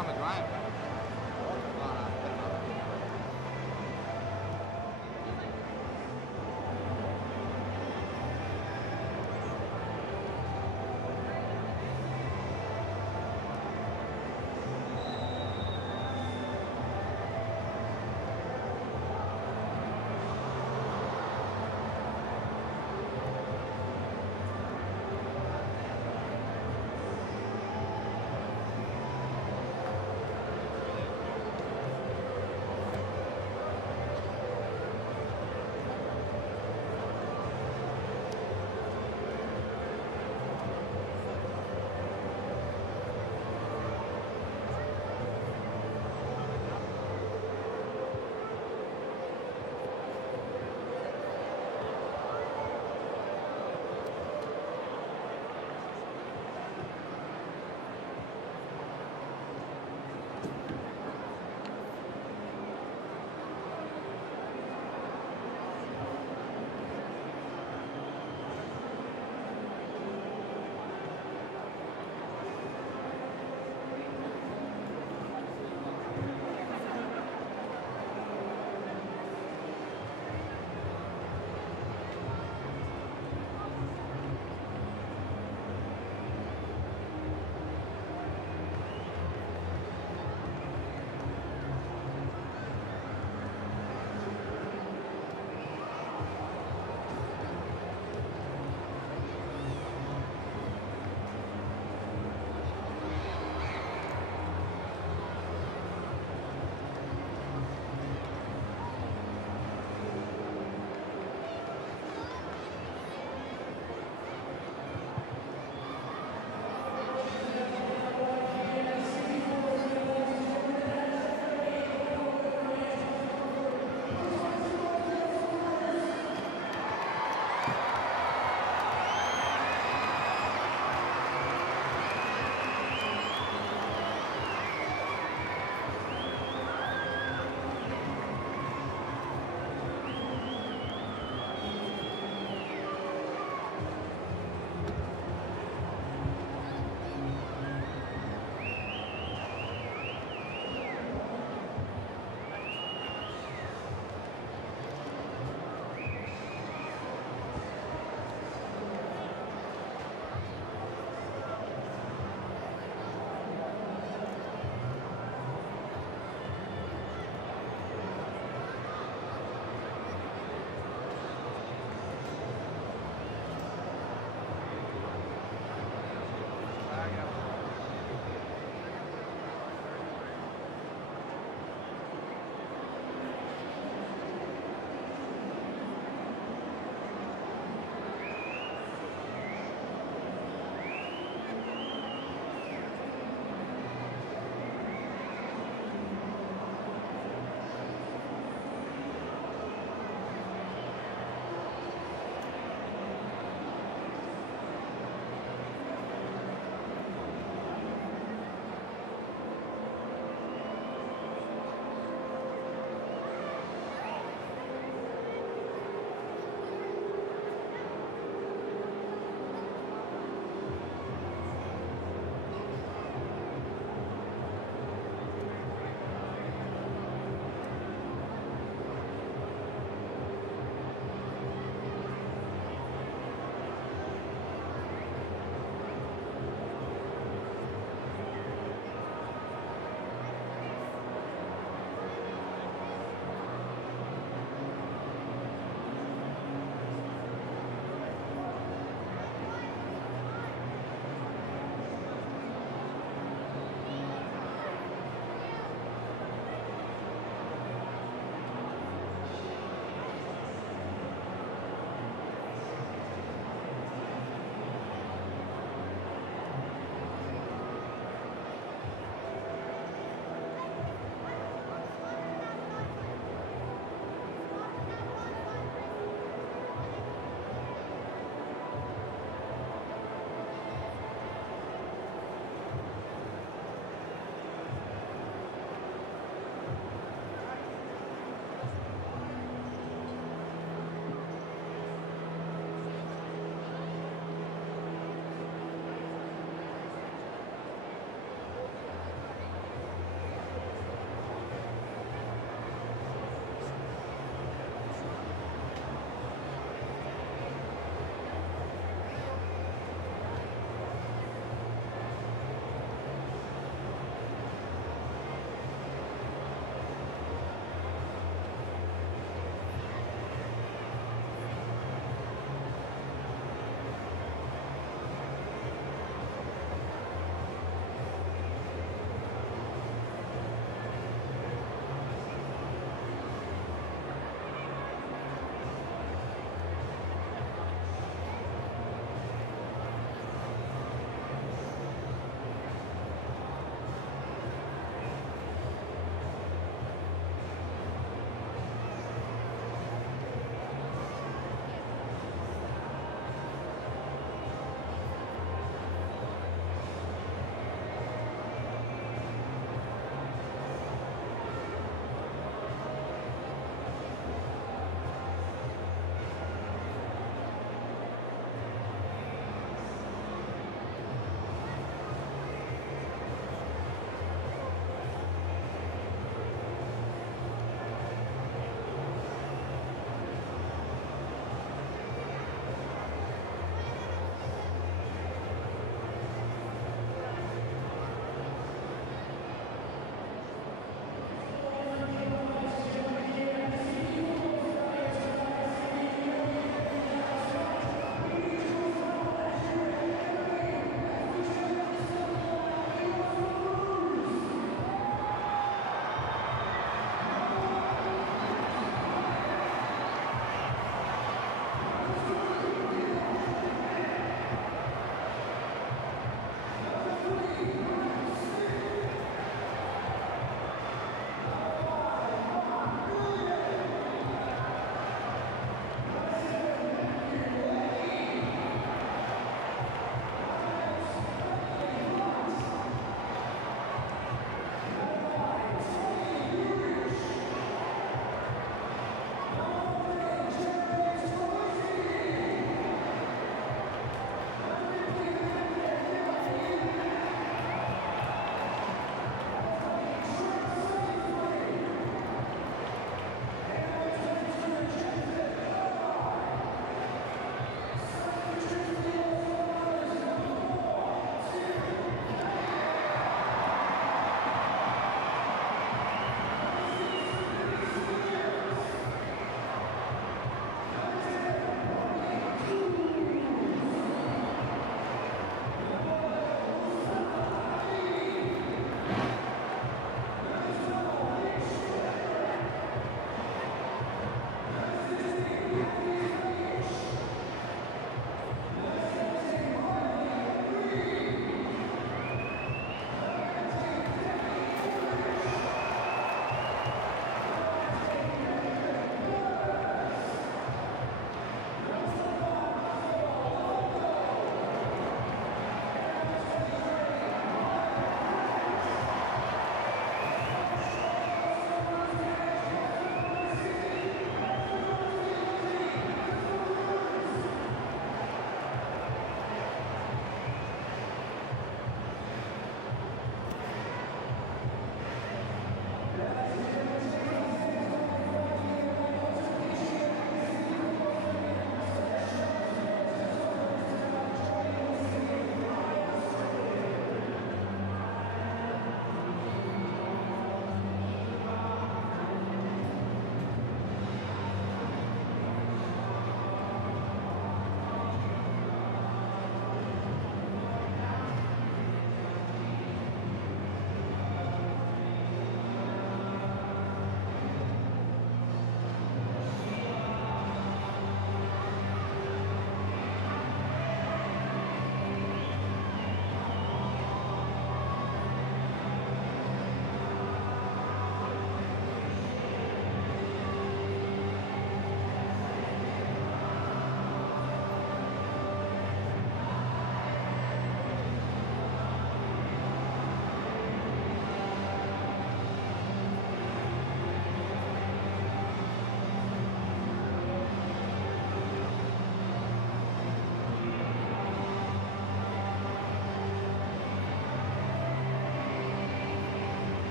on the drive.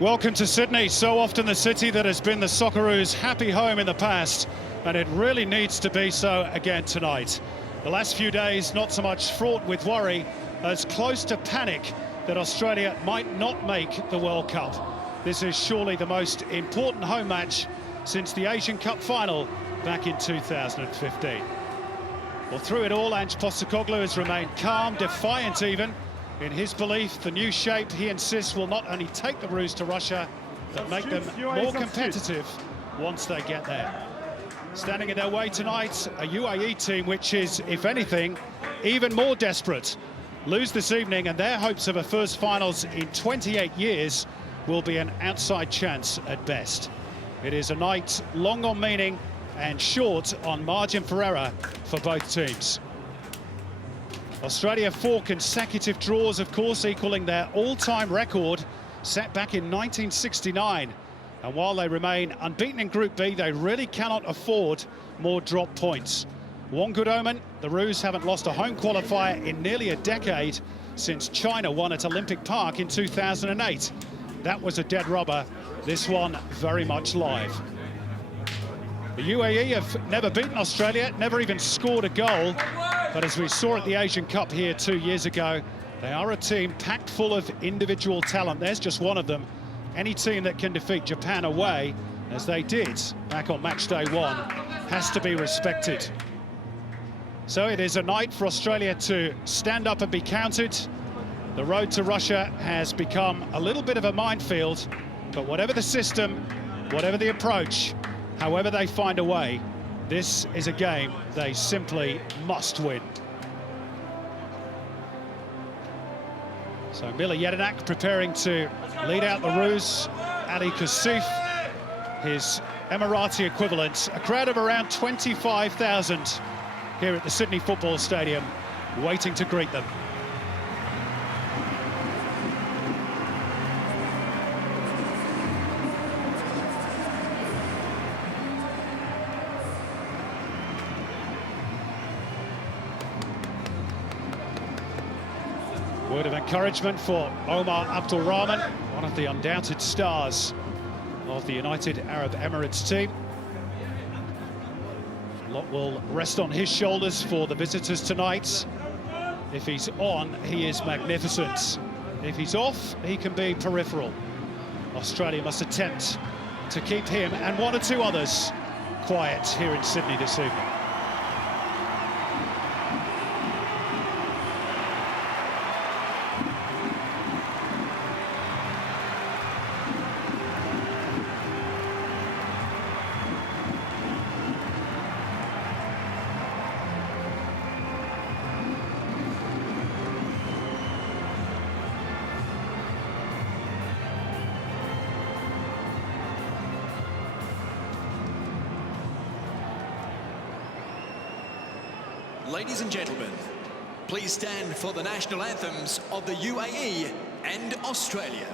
Welcome to Sydney, so often the city that has been the Socceroos' happy home in the past, and it really needs to be so again tonight. The last few days not so much fraught with worry as close to panic that Australia might not make the World Cup. This is surely the most important home match since the Asian Cup final back in 2015. Well, through it all, Ange Postecoglou has remained calm, defiant even. In his belief, the new shape, he insists, will not only take the Roos to Russia, but make them more competitive once they get there. Standing in their way tonight, a UAE team which is, if anything, even more desperate. Lose this evening and their hopes of a first finals in 28 years will be an outside chance at best. It is a night long on meaning and short on margin for error for both teams. Australia 4 consecutive draws, of course, equaling their all-time record set back in 1969. And while they remain unbeaten in Group B, they really cannot afford more drop points. One good omen, the Roos haven't lost a home qualifier in nearly a decade since China won at Olympic Park in 2008. That was a dead rubber, this one very much live. The UAE have never beaten Australia, never even scored a goal. But as we saw at the Asian Cup here 2 years ago, they are a team packed full of individual talent. There's just one of them. Any team that can defeat Japan away, as they did back on match day 1, has to be respected. So it is a night for Australia to stand up and be counted. The road to Russia has become a little bit of a minefield, but whatever the system, whatever the approach, however they find a way, this is a game they simply must win. So Mila Jedinak preparing to lead out the Roos. Ali Kasif, his Emirati equivalent. A crowd of around 25,000 here at the Sydney Football Stadium, waiting to greet them. Word of encouragement for Omar Abdul Rahman, one of the undoubted stars of the United Arab Emirates team. A lot will rest on his shoulders for the visitors tonight. If he's on, he is magnificent. If he's off, he can be peripheral. Australia must attempt to keep him and one or two others quiet here in Sydney this evening. Ladies and gentlemen, please stand for the national anthems of the UAE and Australia.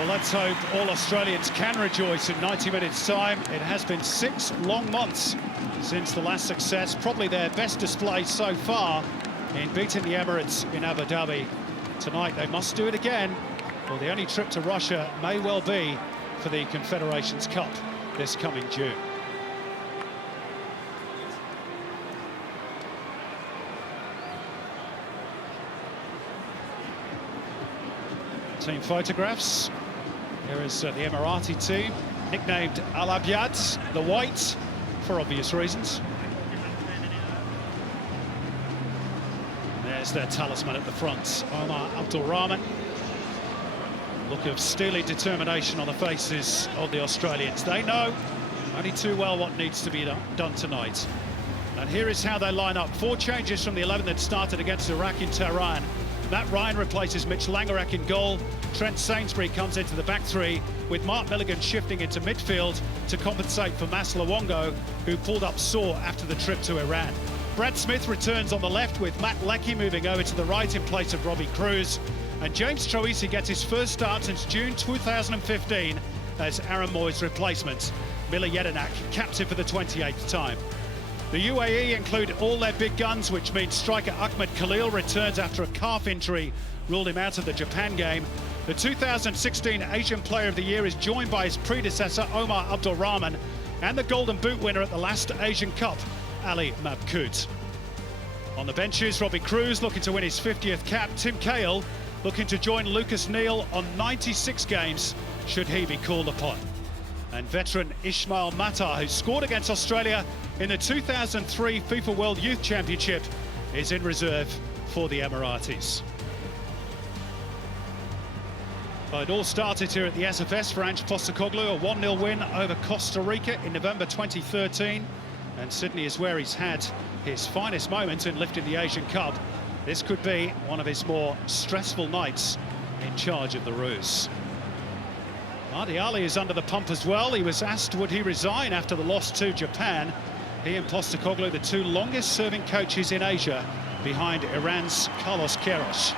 Well, let's hope all Australians can rejoice in 90 minutes' time. It has been 6 long months since the last success, probably their best display so far in beating the Emirates in Abu Dhabi. Tonight they must do it again, or the only trip to Russia may well be for the Confederations Cup this coming June. Team photographs. Here is the Emirati team, nicknamed Al Abyad, the White, for obvious reasons. There's their talisman at the front, Omar Abdul Rahman. Look of steely determination on the faces of the Australians. They know only too well what needs to be done tonight. And here is how they line up. 4 changes from the 11 that started against Iraq in Tehran. Matt Ryan replaces Mitch Langerak in goal. Trent Sainsbury comes into the back 3, with Mark Milligan shifting into midfield to compensate for Mas Luongo, who pulled up sore after the trip to Iran. Brad Smith returns on the left, with Matt Leckie moving over to the right in place of Robbie Cruz. And James Troisi gets his first start since June 2015 as Aaron Mooy's replacement. Mila Jedinak, captain for the 28th time. The UAE include all their big guns, which means striker Ahmed Khalil returns after a calf injury ruled him out of the Japan game. The 2016 Asian Player of the Year is joined by his predecessor, Omar Abdul Rahman, and the Golden Boot winner at the last Asian Cup, Ali Mabkout. On the benches, Robbie Cruz looking to win his 50th cap. Tim Cahill looking to join Lucas Neal on 96 games, should he be called upon. And veteran Ismail Matar, who scored against Australia in the 2003 FIFA World Youth Championship, is in reserve for the Emiratis. Well, it all started here at the SFS for Ange Postecoglou, a 1-0 win over Costa Rica in November 2013. And Sydney is where he's had his finest moment in lifting the Asian Cup. This could be one of his more stressful nights in charge of the Roos. Mardi Ali is under the pump as well. He was asked would he resign after the loss to Japan. He and Postecoglou, the 2 longest serving coaches in Asia, behind Iran's Carlos Queiroz.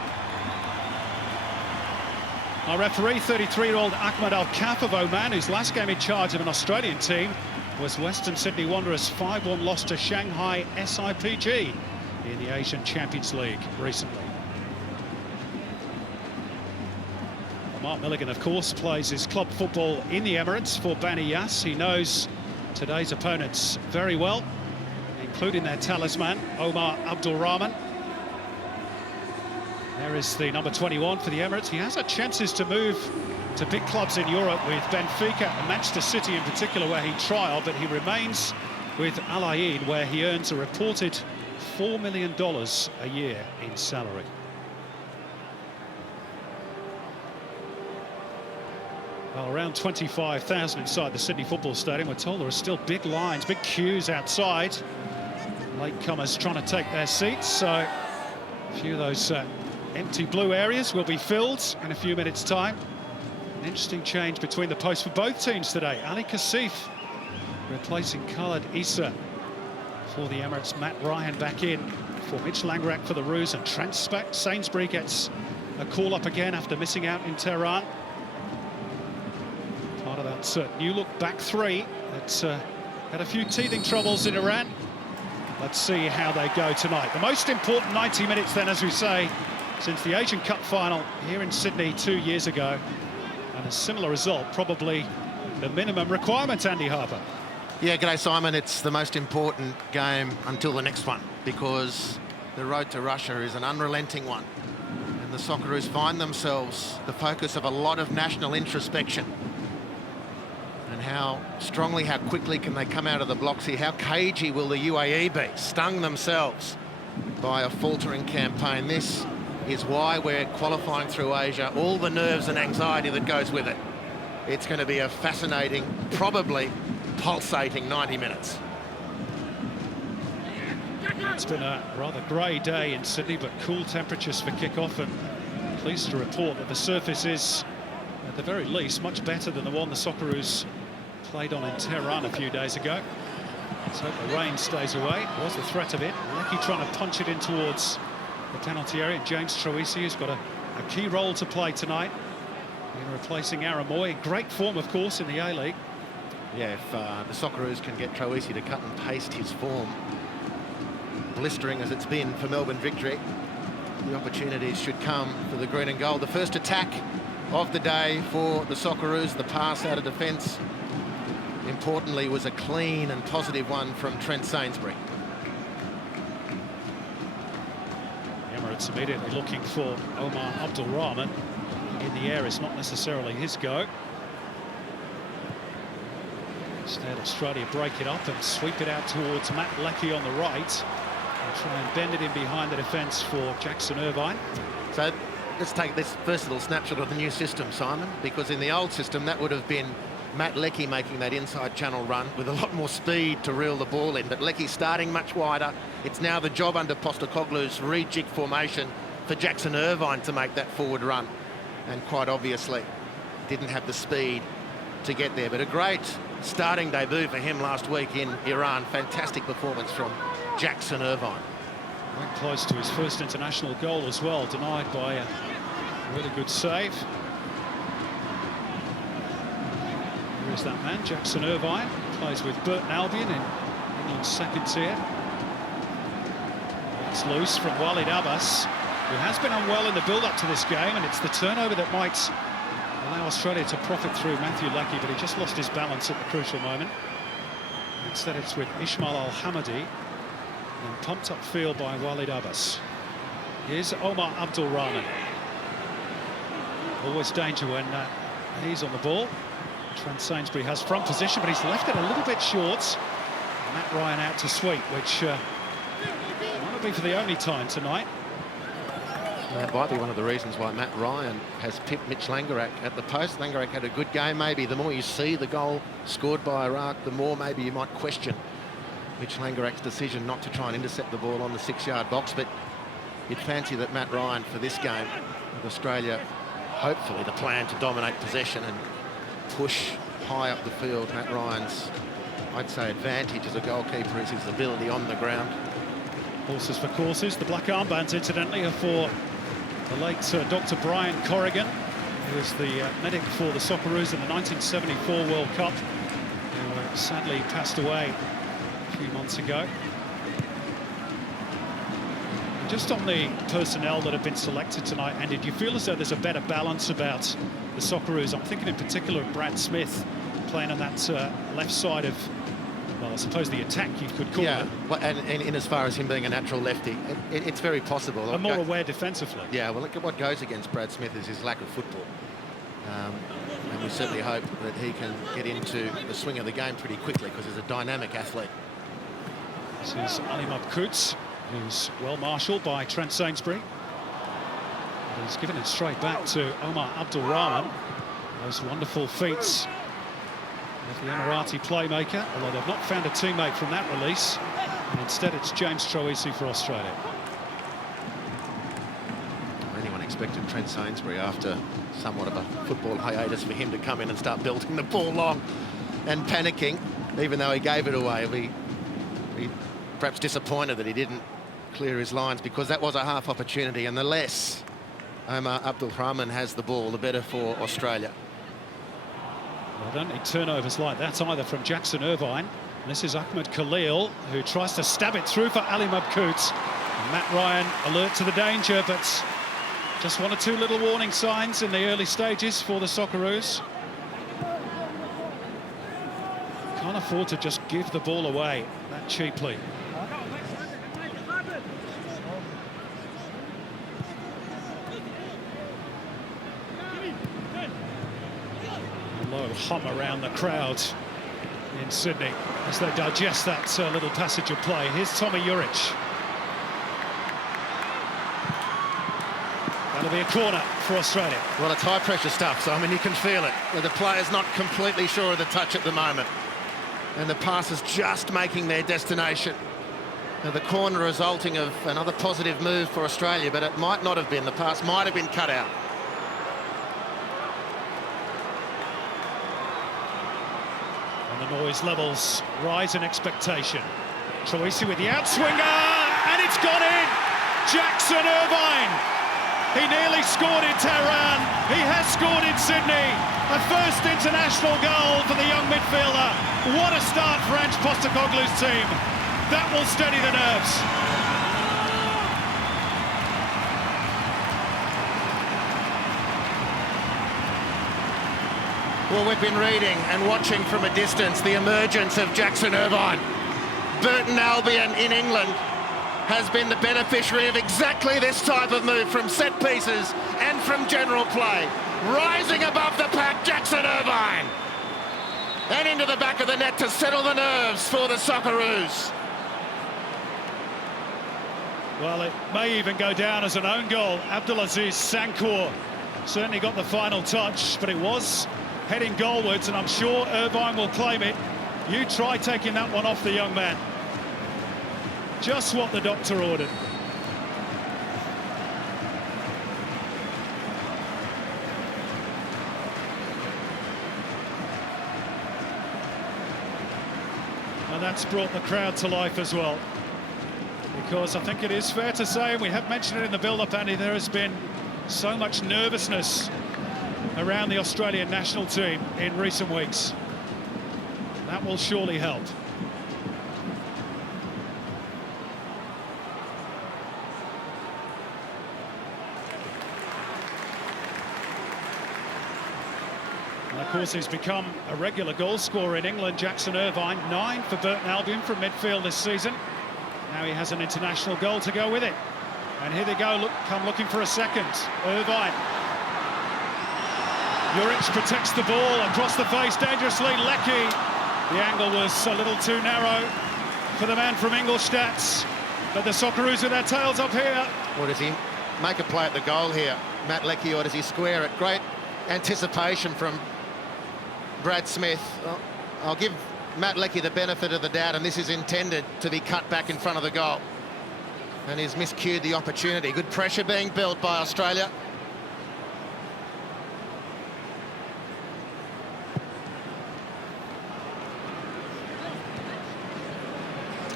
Our referee, 33-year-old Ahmed Al-Kaf of Oman, whose last game in charge of an Australian team was Western Sydney Wanderers' 5-1 loss to Shanghai SIPG in the Asian Champions League recently. Mark Milligan, of course, plays his club football in the Emirates for Bani Yas. He knows today's opponents very well, including their talisman, Omar Abdul Rahman. There is the number 21 for the Emirates. He has had chances to move to big clubs in Europe with Benfica and Manchester City in particular, where he trialled, but he remains with Al Ain, where he earns a reported $4 million a year in salary. Well, around 25,000 inside the Sydney Football Stadium. We're told there are still big lines, big queues outside. Latecomers trying to take their seats, so a few of those empty blue areas will be filled in a few minutes' time. An interesting change between the posts for both teams today. Ali Kasif replacing Khaled Issa for the Emirates. Matt Ryan back in for Mitch Langerak for the Roos, and Trent Sainsbury gets a call up again after missing out in Tehran. Part of that new look back 3 that had a few teething troubles in Iran. Let's see how they go tonight. The most important 90 minutes then, as we say, since the Asian Cup final here in Sydney 2 years ago. And a similar result, probably the minimum requirement, Andy Harper. Yeah, g'day, Simon. It's the most important game until the next one, because the road to Russia is an unrelenting one. And the Socceroos find themselves the focus of a lot of national introspection. And how strongly, how quickly can they come out of the blocks here? How cagey will the UAE be? Stung themselves by a faltering campaign. This is why we're qualifying through Asia, all the nerves and anxiety that goes with it. It's going to be a fascinating, probably pulsating 90 minutes. It's been a rather grey day in Sydney, but cool temperatures for kick-off, and pleased to report that the surface is, at the very least, much better than the one the Socceroos played on in Tehran a few days ago. Let's hope the rain stays away. Was the threat of it. Leckie trying to punch it in towards the penalty area. James Troisi has got a key role to play tonight. in replacing Aramoy. Great form, of course, in the A-League. Yeah, if the Socceroos can get Troisi to cut and paste his form, blistering as it's been for Melbourne Victory, the opportunities should come for the green and gold. The first attack of the day for the Socceroos, the pass out of defence, importantly, was a clean and positive one from Trent Sainsbury. Emirates immediately looking for Omar Abdul Rahman. In the air is not necessarily his go. Instead, Australia break it up and sweep it out towards Matt Leckie on the right. And try and bend it in behind the defence for Jackson Irvine. So let's take this first little snapshot of the new system, Simon, because in the old system that would have been Matt Leckie making that inside channel run with a lot more speed to reel the ball in, but Leckie starting much wider. It's now the job under Postecoglou's rejig formation for Jackson Irvine to make that forward run, and quite obviously didn't have the speed to get there. But a great starting debut for him last week in Iran. Fantastic performance from Jackson Irvine. Went close to his first international goal as well, denied by a really good save. Here is that man, Jackson Irvine, plays with Burton Albion in England's second tier. It's loose from Walid Abbas, who has been unwell in the build-up to this game, and it's the turnover that might allow Australia to profit through Matthew Leckie, but he just lost his balance at the crucial moment. Instead, it's with Ismail Al-Hamadi, and pumped upfield by Walid Abbas. Here's Omar Abdul Rahman. Always danger when he's on the ball. Trent Sainsbury has front position, but he's left it a little bit short. Matt Ryan out to sweep, which might be for the only time tonight. That might be one of the reasons why Matt Ryan has pipped Mitch Langerak at the post. Langerak had a good game, maybe. The more you see the goal scored by Iraq, the more maybe you might question Mitch Langerak's decision not to try and intercept the ball on the 6-yard box. But you'd fancy that Matt Ryan, for this game, with Australia, hopefully the plan to dominate possession and push high up the field. Matt Ryan's, I'd say, advantage as a goalkeeper is his ability on the ground. Horses for courses. The black armbands, incidentally, are for the late Dr. Brian Corrigan, who was the medic for the Socceroos in the 1974 World Cup, who sadly passed away a few months ago. And just on the personnel that have been selected tonight, Andy, do you feel as though there's a better balance about the Socceroos? I'm thinking in particular of Brad Smith playing on that left side of, well, I suppose the attack you could call it. Well, and in as far as him being a natural lefty, it's very possible. And more aware defensively. Yeah, well, look at what goes against Brad Smith is his lack of football. And we certainly hope that he can get into the swing of the game pretty quickly, because he's a dynamic athlete. This is Ali Mabkouts, who's well marshalled by Trent Sainsbury. And he's given it straight back to Omar Abdul Rahman. Those wonderful feats of the Emirati playmaker, although they've not found a teammate from that release. And instead, it's James Troisi for Australia. Anyone expected Trent Sainsbury, after somewhat of a football hiatus, for him to come in and start belting the ball long and panicking, even though he gave it away? We perhaps disappointed that he didn't clear his lines, because that was a half opportunity, and the less Omar Abdul Rahman has the ball, the better for Australia. Well, I don't need turnovers like that either from Jackson Irvine. And this is Ahmed Khalil, who tries to stab it through for Ali Mabkouts. And Matt Ryan alert to the danger, but just one or two little warning signs in the early stages for the Socceroos. Can't afford to just give the ball away that cheaply. A low hum around the crowd in Sydney as they digest that little passage of play. Here's Tommy Juric. That'll be a corner for Australia. Well, it's high-pressure stuff, so I mean, you can feel it. The player's not completely sure of the touch at the moment, and the pass is just making their destination. Now, the corner resulting of another positive move for Australia, but it might not have been. The pass might have been cut out. And the noise levels rise in expectation. Troisi with the outswinger, and it's gone in! Jackson Irvine He nearly scored in Tehran. He has scored in Sydney. A first international goal for the young midfielder. What a start for Ange Postecoglou's team. That will steady the nerves. Well, we've been reading and watching from a distance the emergence of Jackson Irvine. Burton Albion in England has been the beneficiary of exactly this type of move from set pieces and from general play. Rising above the pack, Jackson Irvine. And into the back of the net to settle the nerves for the Socceroos. Well, it may even go down as an own goal. Abdulaziz Sankour certainly got the final touch, but it was heading goalwards, and I'm sure Irvine will claim it. You try taking that one off the young man. Just what the doctor ordered. And that's brought the crowd to life as well. Because I think it is fair to say, and we have mentioned it in the build-up, Andy, there has been so much nervousness around the Australian national team in recent weeks. That will surely help. And of course, he's become a regular goal scorer in England, Jackson Irvine. 9 for Burton Albion from midfield this season. Now he has an international goal to go with it. And here they go, come looking for a second. Irvine. Juric protects the ball across the face dangerously. Leckie. The angle was a little too narrow for the man from Ingolstadt. But the Socceroos with their tails up here. Or does he make a play at the goal here, Matt Leckie, or does he square it? Great anticipation from Brad Smith. Well, I'll give Matt Leckie the benefit of the doubt, and this is intended to be cut back in front of the goal. And he's miscued the opportunity. Good pressure being built by Australia.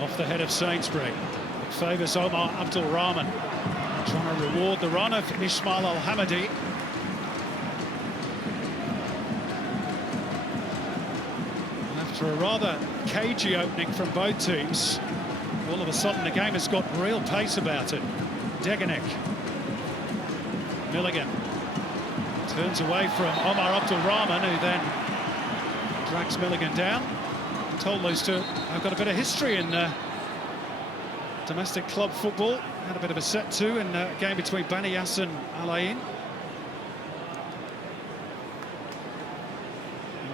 Off the head of Sainsbury. It favours Omar Abdul Rahman. Trying to reward the run of Ismail Al-Hamadi. After a rather cagey opening from both teams, all of a sudden the game has got real pace about it. Deganek. Milligan turns away from Omar Abdul Rahman, who then drags Milligan down. I'm told those two have got a bit of history in domestic club football. Had a bit of a set too in a game between Bani Yas and Al Ain.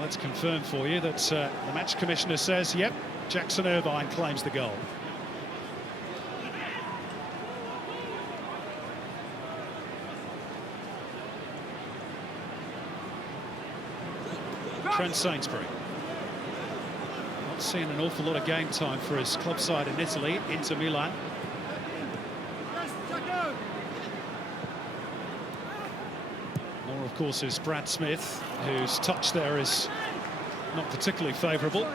Let's confirm for you that the match commissioner says, yep, Jackson Irvine claims the goal. Trent Sainsbury. Not seeing an awful lot of game time for his club side in Italy, Inter Milan. Nor, of course, is Brad Smith, whose touch there is not particularly favourable.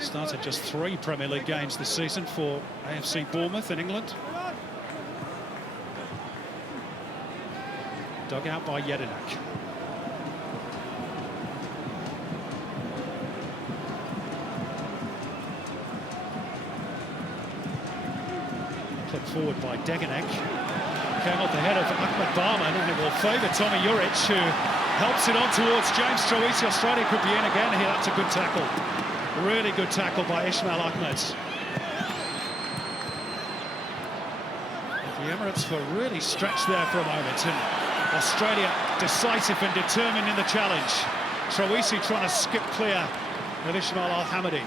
Started just 3 Premier League games this season for AFC Bournemouth in England. Dug out by Jedinak. Put forward by Deganek. Came off the head of Ahmed Barman, and it will favour Tommy Juric, who helps it on towards James Troisi. Australia could be in again here. That's a good tackle. Really good tackle by Ismail Ahmed. The Emirates were really stretched there for a moment, and Australia decisive and determined in the challenge. Troisi trying to skip clear of Ismail Al-Hamadi,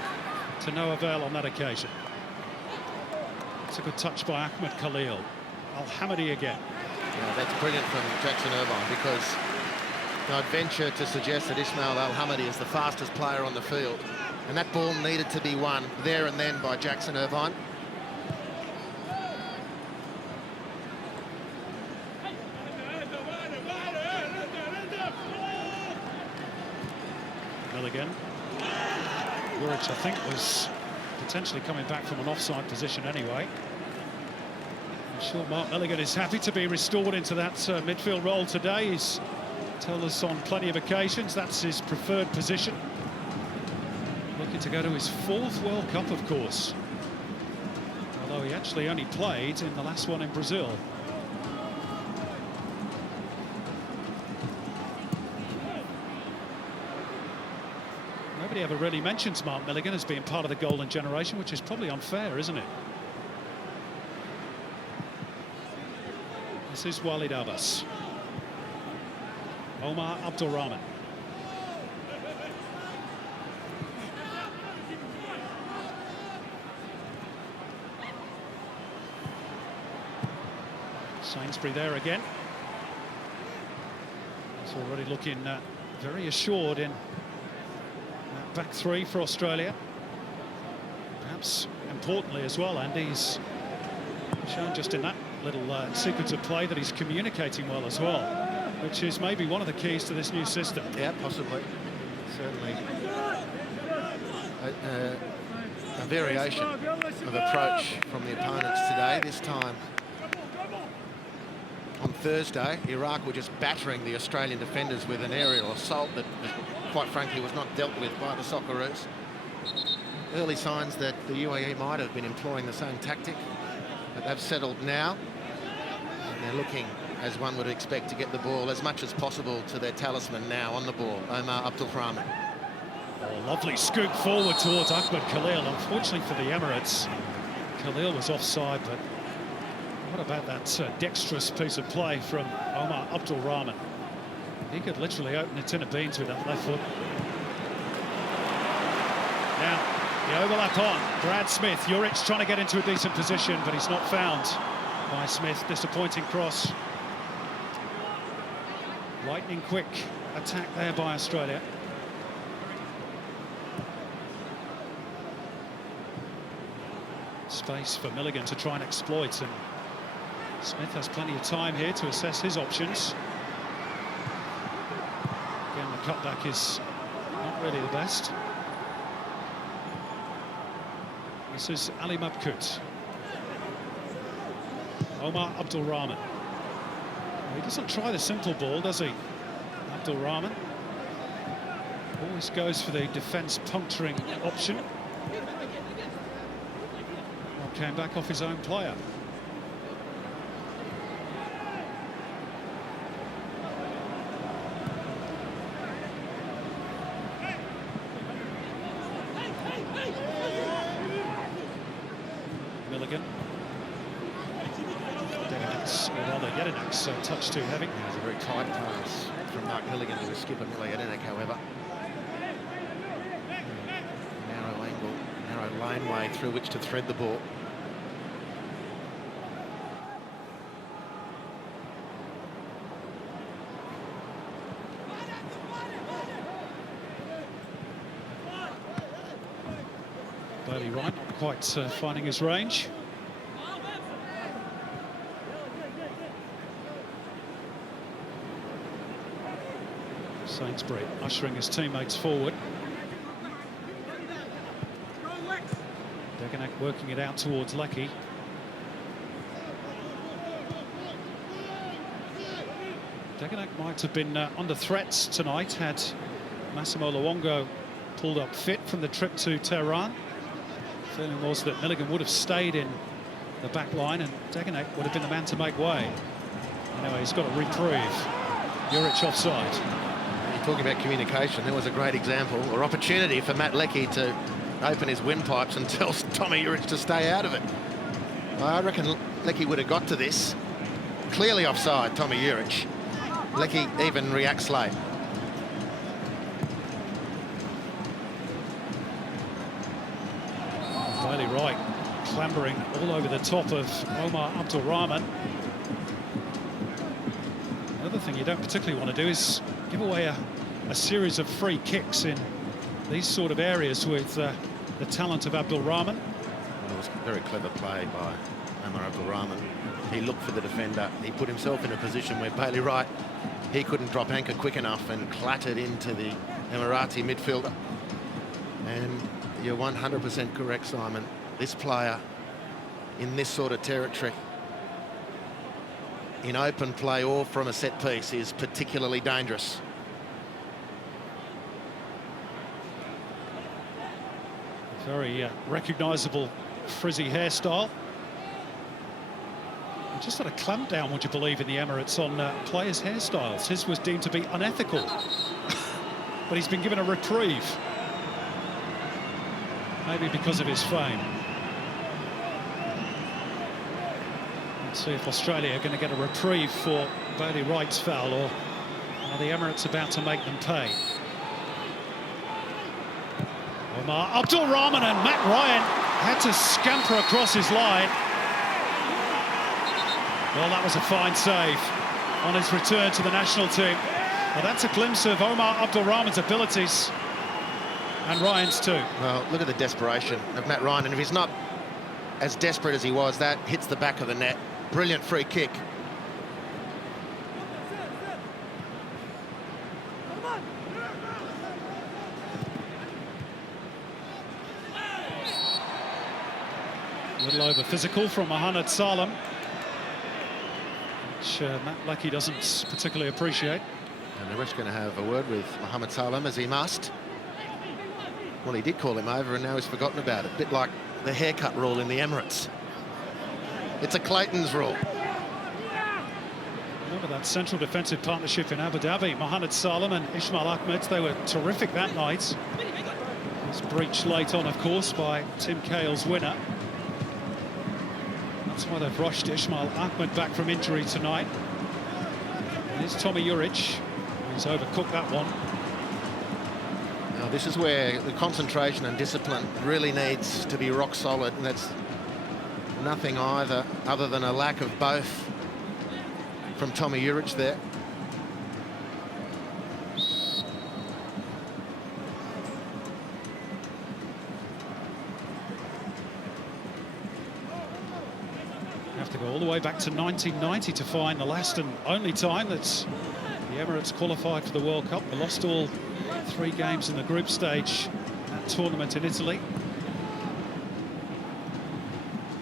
to no avail on that occasion. It's a good touch by Ahmed Khalil. Al-Hamadi again. Yeah, that's brilliant from Jackson Irvine, because I'd venture to suggest that Ismail Al-Hamadi is the fastest player on the field, and that ball needed to be won there and then by Jackson Irvine. Milligan. Juric, I think, was potentially coming back from an offside position anyway. I'm sure Mark Milligan is happy to be restored into that midfield role today. He's told us on plenty of occasions that's his preferred position. Looking to go to his 4th World Cup, of course. Although he actually only played in the last one in Brazil. Nobody ever really mentions Mark Milligan as being part of the golden generation, which is probably unfair, isn't it? This is Walid Abbas. Omar Abdulrahman. Sainsbury there again. He's already looking very assured in that back 3 for Australia. Perhaps importantly as well, and he's shown just in that little sequence of play that he's communicating well as well, which is maybe one of the keys to this new system. Yeah, possibly. Certainly. A variation of approach from the opponents today. This time on Thursday, Iraq were just battering the Australian defenders with an aerial assault that, quite frankly, was not dealt with by the Socceroos. Early signs that the UAE might have been employing the same tactic, but they've settled now. And they're looking, as one would expect, to get the ball as much as possible to their talisman now on the ball, Omar Abdulrahman. Oh, lovely scoop forward towards Ahmed Khalil. Unfortunately for the Emirates, Khalil was offside, but what about that dexterous piece of play from Omar Abdulrahman? He could literally open a tin of beans with that left foot. Now, the overlap on. Brad Smith. Juric trying to get into a decent position, but he's not found by Smith. Disappointing cross. Lightning quick attack there by Australia. Space for Milligan to try and exploit, and Smith has plenty of time here to assess his options. Again, the cutback is not really the best. This is Ali Mabkut. Omar Abdulrahman. He doesn't try the simple ball, does he? Abdulrahman always goes for the defence puncturing option. Well, came back off his own player. Milligan. Jedinak's touch too heavy. It was a very tight pass from Mark Milligan to his skipper, Jedinak, however. Narrow angle, narrow laneway through which to thread the ball. Bailey Wright not quite finding his range. Sainsbury ushering his teammates forward. Degenek working it out towards Lecky. Degenek might have been under threats tonight had Massimo Luongo pulled up fit from the trip to Tehran. The feeling was that Milligan would have stayed in the back line and Degenek would have been the man to make way. Anyway, he's got a reprieve. Juric offside. You're talking about communication. There was a great example or opportunity for Matt Leckie to open his windpipes and tell Tommy Juric to stay out of it. I reckon Leckie would have got to this. Clearly offside, Tommy Juric. Leckie even reacts late. Bailey Wright clambering all over the top of Omar Abdulrahman. The other thing you don't particularly want to do is give away a series of free kicks in these sort of areas with the talent of Abdulrahman. Well, it was a very clever play by Omar Abdulrahman. He looked for the defender. He put himself in a position where Bailey Wright, he couldn't drop anchor quick enough and clattered into the Emirati midfielder. And you're 100% correct, Simon. This player in this sort of territory in open play or from a set piece is particularly dangerous. Very recognisable frizzy hairstyle. And just had a clampdown, would you believe, in the Emirates on players' hairstyles. His was deemed to be unethical, but he's been given a reprieve. Maybe because of his fame. Let's see if Australia are going to get a reprieve for Bailey Wright's foul, or are the Emirates about to make them pay? Omar Abdul Rahman and Matt Ryan had to scamper across his line. Well, that was a fine save on his return to the national team. Well, that's a glimpse of Omar Abdul Rahman's abilities, and Ryan's too. Well, look at the desperation of Matt Ryan, and if he's not as desperate as he was, that hits the back of the net. Brilliant free kick. A little over physical from Mohamed Salam, which Matt Leckie doesn't particularly appreciate. And the ref's going to have a word with Mohamed Salam, as he must. Well, he did call him over and now he's forgotten about it. A bit like the haircut rule in the Emirates. It's a Clayton's rule. Remember that central defensive partnership in Abu Dhabi? Mohamed Salam and Ismail Ahmed, they were terrific that night. It was breached late on, of course, by Tim Cahill's winner. That's why they've rushed Ismail Ahmed back from injury tonight. And here's Tommy Juric. He's overcooked that one. Now, this is where the concentration and discipline really needs to be rock solid, and that's nothing either other than a lack of both from Tommy Juric there. Have to go all the way back to 1990 to find the last and only time that the Emirates qualified for the World Cup. They lost all 3 games in the group stage at tournament in Italy.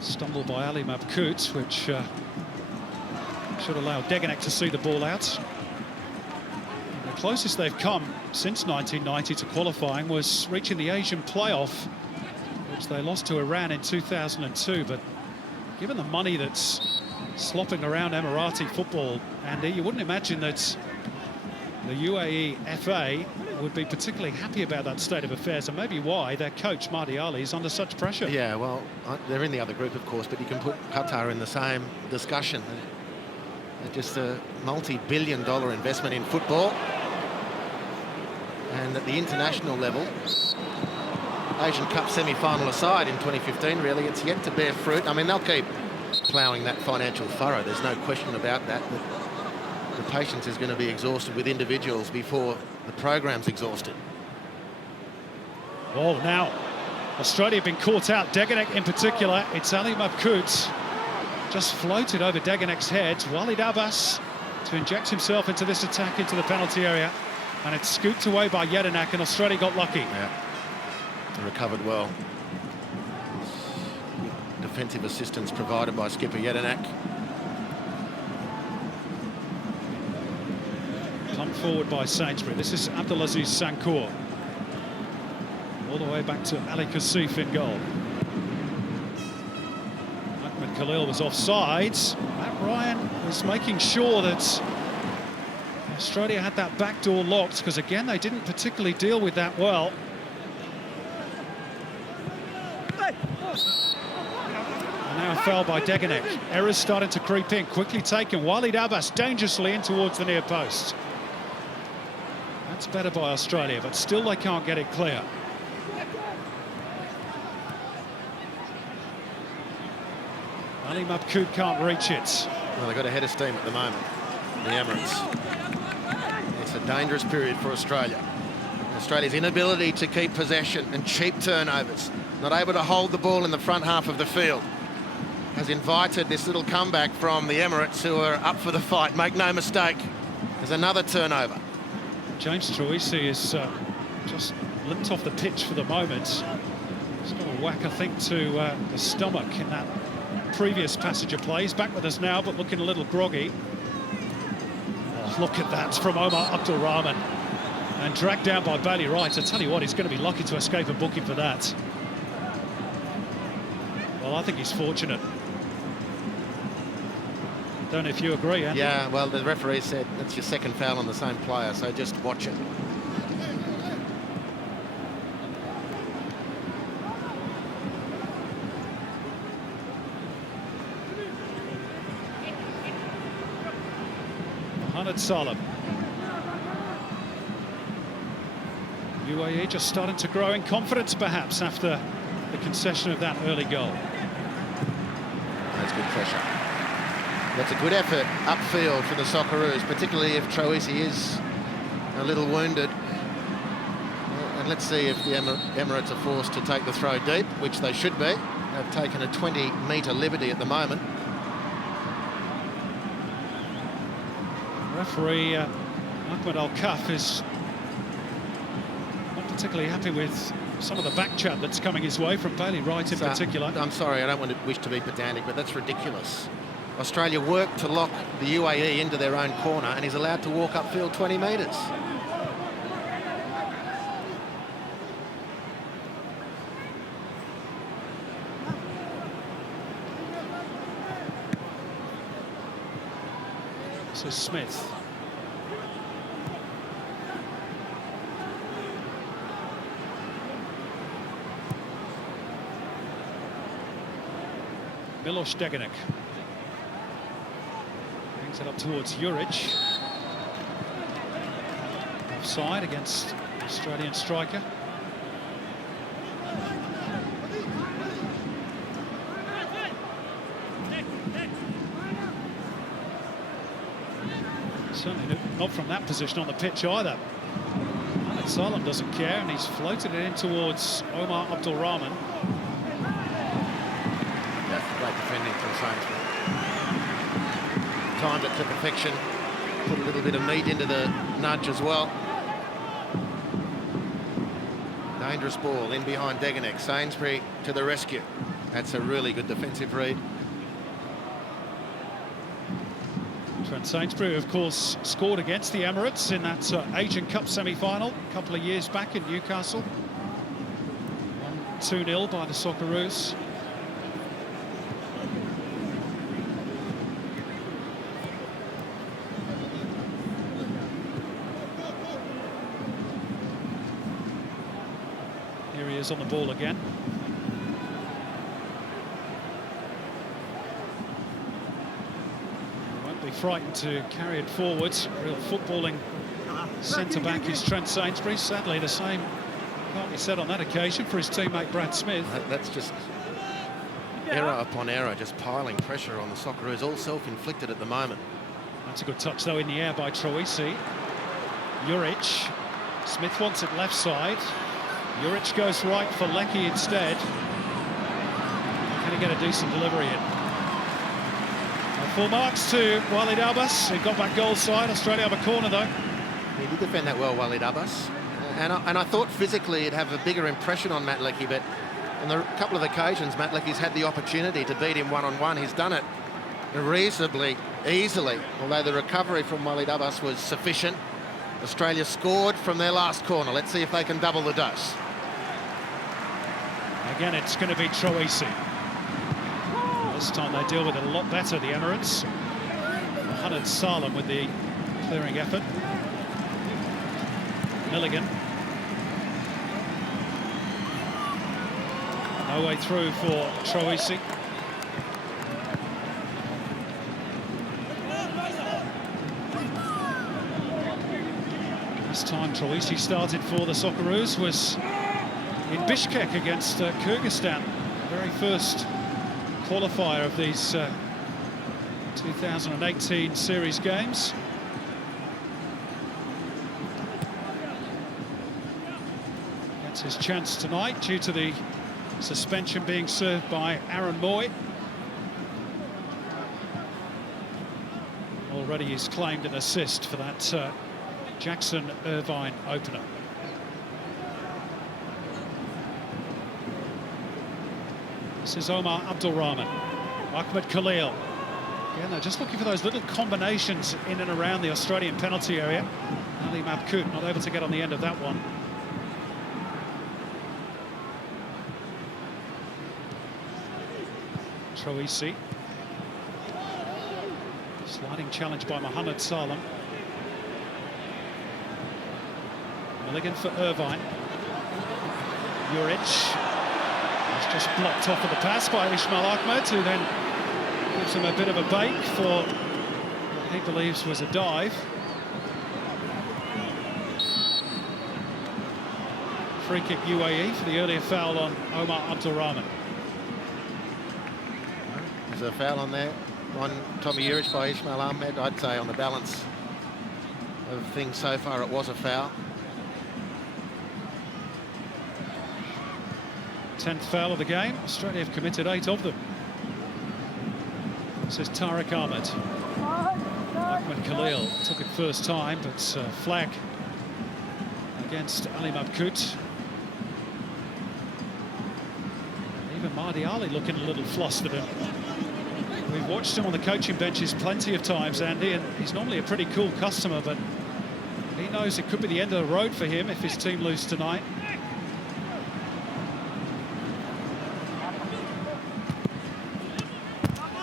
Stumble by Ali Mabkout, which should allow Degenek to see the ball out. And the closest they've come since 1990 to qualifying was reaching the Asian playoff, which they lost to Iran in 2002. But given the money that's slopping around Emirati football, Andy, you wouldn't imagine that the UAE FA would be particularly happy about that state of affairs, and maybe why their coach, Mardi Ali, is under such pressure. Yeah, well, they're in the other group, of course, but you can put Qatar in the same discussion. They're just a multi-billion-dollar investment in football. And at the international level, Asian Cup semi-final aside in 2015, really, it's yet to bear fruit. I mean, they'll keep ploughing that financial furrow, there's no question about that. But the patience is going to be exhausted with individuals before the program's exhausted. Oh, now Australia have been caught out. Degenek in particular. It's Ali Mabkout just floated over Degenek's head. Walid Abbas to inject himself into this attack into the penalty area, and it's scooped away by Jedinak, and Australia got lucky. Yeah, recovered well. Defensive assistance provided by skipper Jedinak. Pumped forward by Sainsbury. This is Abdulaziz Sankour. All the way back to Ali Kasif in goal. Ahmed Khalil was offside. Matt Ryan was making sure that Australia had that back door locked, because again they didn't particularly deal with that well. And now a foul by Degenek. Errors starting to creep in. Quickly taken. Walid Abbas dangerously in towards the near post. That's better by Australia, but still they can't get it clear. Ali Mabkout can't reach it. Well, they've got a head of steam at the moment, the Emirates. It's a dangerous period for Australia. Australia's inability to keep possession and cheap turnovers, not able to hold the ball in the front half of the field, has invited this little comeback from the Emirates, who are up for the fight. Make no mistake, there's another turnover. James Troisi is just limped off the pitch for the moment. He's got a whack, I think, to the stomach in that previous passage of play. He's back with us now, but looking a little groggy. Oh, look at that from Omar Abdul Rahman. And dragged down by Bailey Wright. I tell you what, he's going to be lucky to escape a booking for that. Well, I think he's fortunate. Don't know if you agree, Andy. Yeah, well, the referee said that's your second foul on the same player, so just watch it. Mohamed Salam. UAE just starting to grow in confidence, perhaps, after the concession of that early goal. That's good pressure. That's a good effort upfield for the Socceroos, particularly if Troisi is a little wounded. And let's see if the Emirates are forced to take the throw deep, which they should be. They've taken a 20-metre liberty at the moment. Referee Ahmed Al-Kaf is not particularly happy with some of the back chat that's coming his way from Bailey Wright in particular. I'm sorry, I don't wish to be pedantic, but that's ridiculous. Australia worked to lock the UAE into their own corner, and he's allowed to walk upfield 20 metres. So Smith. Milos Degenek. Brings it up towards Juric. Offside against the Australian striker. Certainly not from that position on the pitch either. Mohamed Salam doesn't care, and he's floated it in towards Omar Abdul Rahman. That's great defending from Sainsbury. Timed it to perfection. Put a little bit of meat into the nudge as well. Dangerous ball in behind Degenek. Sainsbury to the rescue. That's a really good defensive read. Trent Sainsbury, of course, scored against the Emirates in that Asian Cup semi-final a couple of years back in Newcastle. Won 2-0 by the Socceroos. Here he is on the ball again. Be frightened to carry it forwards. Real footballing centre-back is Trent Sainsbury. Sadly, the same can't be said on that occasion for his teammate Brad Smith. That's just error upon error, just piling pressure on the Socceroos, all self-inflicted at the moment. That's a good touch, though, in the air by Troisi. Juric. Smith wants it left side. Juric goes right for Leckie instead. Can he get a decent delivery in? Full marks to Walid Abbas. He got back goal side. Australia have a corner, though. He did defend that well, Walid Abbas. And I thought physically it'd have a bigger impression on Matt Leckie, but on a couple of occasions Matt Leckie's had the opportunity to beat him one-on-one. He's done it reasonably easily, although the recovery from Walid Abbas was sufficient. Australia scored from their last corner. Let's see if they can double the dose. Again, it's going to be Troisi. This time they deal with it a lot better, the Emirates. Mohamed Salam with the clearing effort. Milligan. No way through for Troisi. Last time Troisi started for the Socceroos was in Bishkek against Kyrgyzstan. The very first qualifier of these 2018 series games. Gets his chance tonight due to the suspension being served by Aaron Moy. Already he's claimed an assist for that Jackson Irvine opener. This is Omar Abdul Rahman. Ahmed Khalil. Again, they're just looking for those little combinations in and around the Australian penalty area. Ali Mabkout not able to get on the end of that one. Troisi. Sliding challenge by Mohamed Salem. Milligan for Irvine. Juric. He's just blocked off of the pass by Ismail Ahmed, who then gives him a bit of a bait for what he believes was a dive. Free kick UAE for the earlier foul on Omar Abdul Rahman. There's a foul on there on Tommy Juric by Ismail Ahmed. I'd say on the balance of things so far it was a foul. 10th foul of the game. Australia have committed 8 of them. Says Tariq Ahmed. Ahmed Khalil took it first time, but flag against Ali Mabkout. Even Mahdi Ali looking a little flustered. We've watched him on the coaching benches plenty of times, Andy, and he's normally a pretty cool customer, but he knows it could be the end of the road for him if his team lose tonight.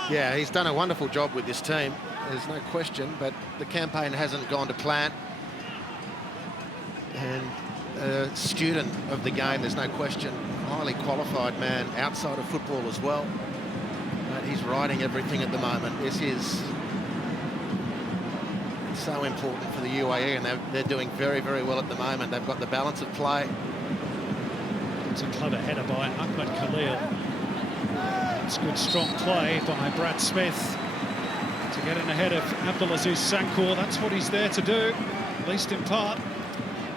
Yeah, he's done a wonderful job with this team, there's no question, but the campaign hasn't gone to plan. And a student of the game, there's no question, highly qualified man outside of football as well. But he's riding everything at the moment. This is so important for the UAE, and they're doing very, very well at the moment. They've got the balance of play. It's a clever header by Ahmed Khalil. It's good strong play by Brad Smith to get in ahead of Abdulaziz Sankour. That's what he's there to do, at least in part.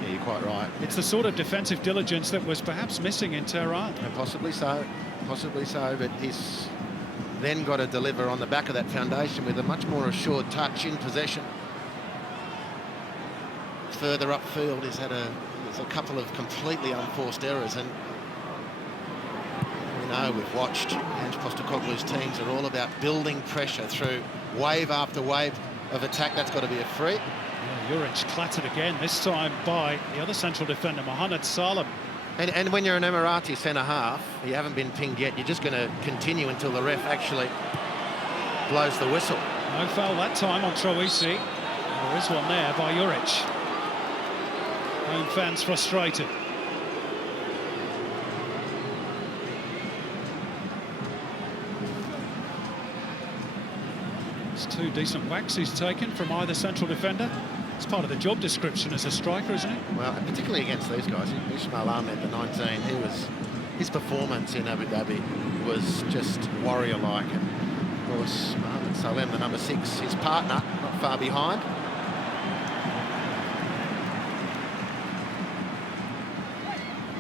Yeah, you're quite right. It's the sort of defensive diligence that was perhaps missing in Tehran. And possibly so, but he's then got to deliver on the back of that foundation with a much more assured touch in possession. Further upfield, there's a couple of completely unforced errors, and we know we've watched Ange Postecoglou's teams are all about building pressure through wave after wave of attack. That's got to be a free. Yeah, Juric clattered again, this time by the other central defender, Mohamed Salem. And when you're an Emirati centre-half, you haven't been pinged yet, you're just going to continue until the ref actually blows the whistle. No foul that time on Troisi. There is one there by Juric. Home fans frustrated. It's 2 decent whacks he's taken from either central defender. It's part of the job description as a striker, isn't it? Well, particularly against these guys. Ismail Ahmed, the 19, his performance in Abu Dhabi was just warrior-like. And of course, Mohamed Salem, the number 6, his partner, not far behind.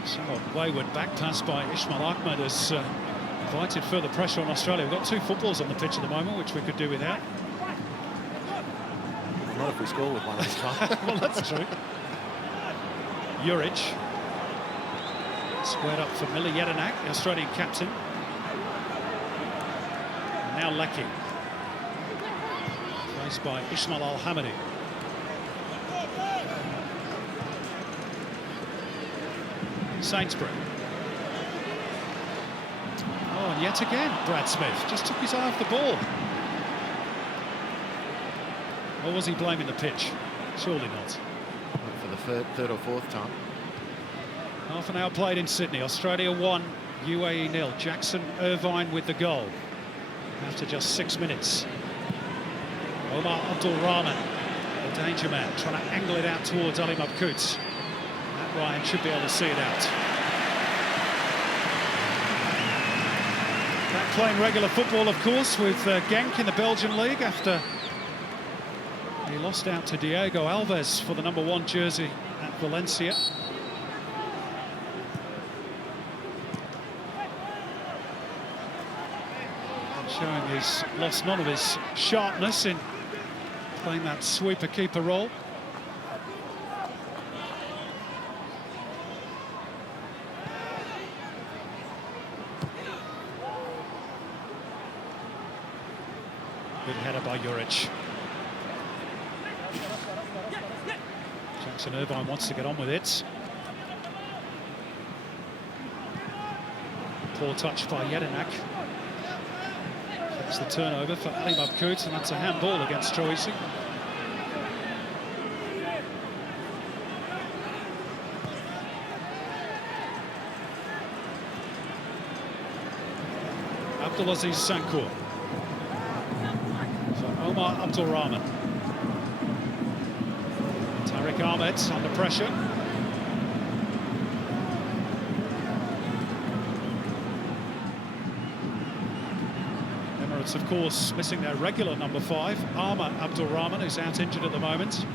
Somewhat wayward back pass by Ismail Ahmed has invited further pressure on Australia. We've got 2 footballs on the pitch at the moment, which we could do without. Not if we score with one this time. Well, that's true. Juric. Squared up for Miller Jedinak, the Australian captain. And now Lecky. Placed by Ismail Al-Hamadi. Sainsbury. Oh, and yet again, Brad Smith just took his eye off the ball. Or was he blaming the pitch? Surely not. For the third or fourth time. Half an hour played in Sydney. Australia 1, UAE 0. Jackson Irvine with the goal after just 6 minutes. Omar Abdul Rahman, the danger man, trying to angle it out towards Ali Mabkout. Matt Ryan should be able to see it out. Back playing regular football, of course, with Genk in the Belgian league after he lost out to Diego Alves for the number 1 jersey at Valencia. Showing he's lost none of his sharpness in playing that sweeper-keeper role. Good header by Juric. Jackson Irvine wants to get on with it. Poor touch by Jedinak. That's the turnover for Ali Mabkout, and that's a handball against Troisi. Abdulaziz Sankour. For Omar Abdul Rahman. Tariq Ahmed under pressure. Emirates, of course, missing their regular number 5, Omar Abdul Rahman, who's out injured at the moment.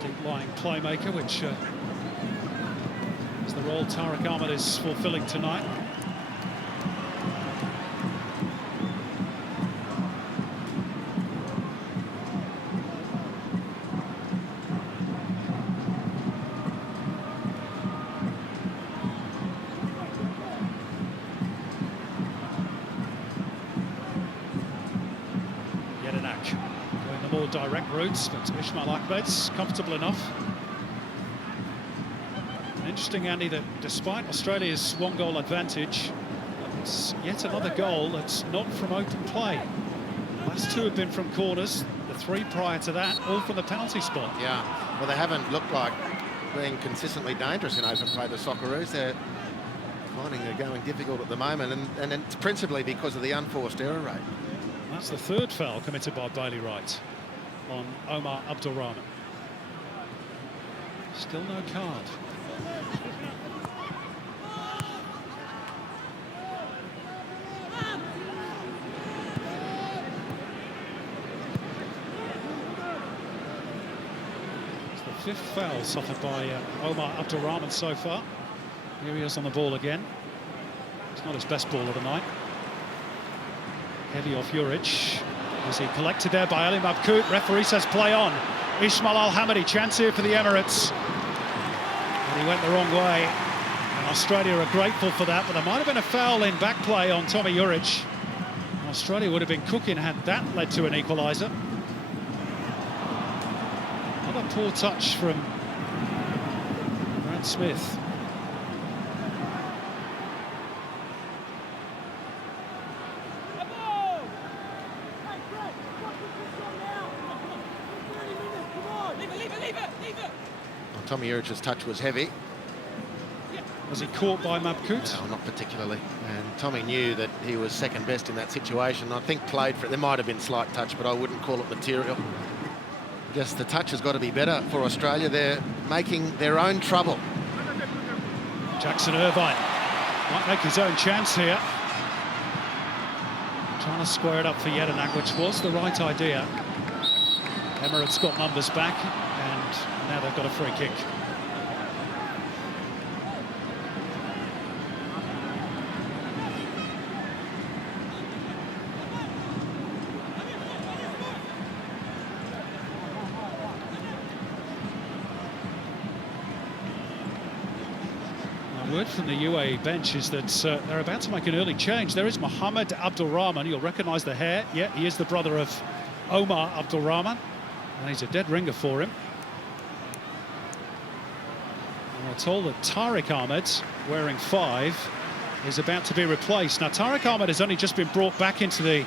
Deep-lying playmaker, which is the role Tariq Ahmed is fulfilling tonight. Going the more direct routes, but Ismail Ahmed's comfortable enough. Interesting, Andy, that despite Australia's 1-goal advantage, it's yet another goal that's not from open play. Last 2 have been from corners, the 3 prior to that, all from the penalty spot. Yeah, well, they haven't looked like being consistently dangerous in open play, the Socceroos. They're finding they're going difficult at the moment, and it's principally because of the unforced error rate. That's the 3rd foul committed by Bailey Wright on Omar Abdul Rahman. Still no card. It's the 5th foul suffered by Omar Abdul Rahman so far. Here he is on the ball again. It's not his best ball of the night. Heavy off Juric. Is he collected there by Ali Mabkout? Referee says play on. Ismail Al-Hamadi, chance here for the Emirates. And he went the wrong way. And Australia are grateful for that, but there might have been a foul in back play on Tommy Juric. Australia would have been cooking had that led to an equaliser. Another poor touch from Brad Smith. Tommy Juric's touch was heavy. Was he caught by Mabkout? No, not particularly. And Tommy knew that he was second best in that situation. I think played for it. There might have been slight touch, but I wouldn't call it material. I guess the touch has got to be better for Australia. They're making their own trouble. Jackson Irvine might make his own chance here. Trying to square it up for Jedinak, which was the right idea. Emirates got numbers back, and now they've got a free kick. Word from the UAE bench is that they're about to make an early change. There is Mohammed Abdul Rahman. You'll recognise the hair. Yeah, he is the brother of Omar Abdul Rahman, and he's a dead ringer for him. And we're told that Tariq Ahmed, wearing 5, is about to be replaced. Now, Tariq Ahmed has only just been brought back into the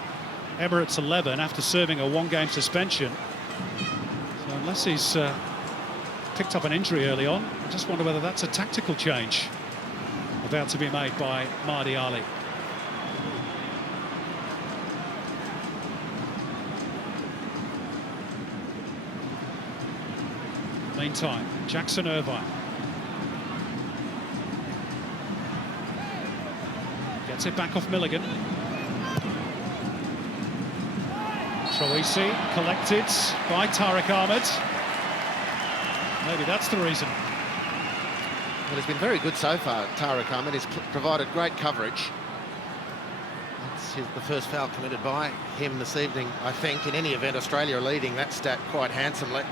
Emirates 11 after serving a 1-game suspension. So unless he's picked up an injury early on, I just wonder whether that's a tactical change about to be made by Mahdi Ali. Meantime, Jackson Irvine gets it back off Milligan. Troisi collected by Tariq Ahmed. Maybe that's the reason. Well, he's been very good so far, Tariq Ahmed. He's provided great coverage. That's the first foul committed by him this evening, I think. In any event, Australia are leading that stat quite handsomely.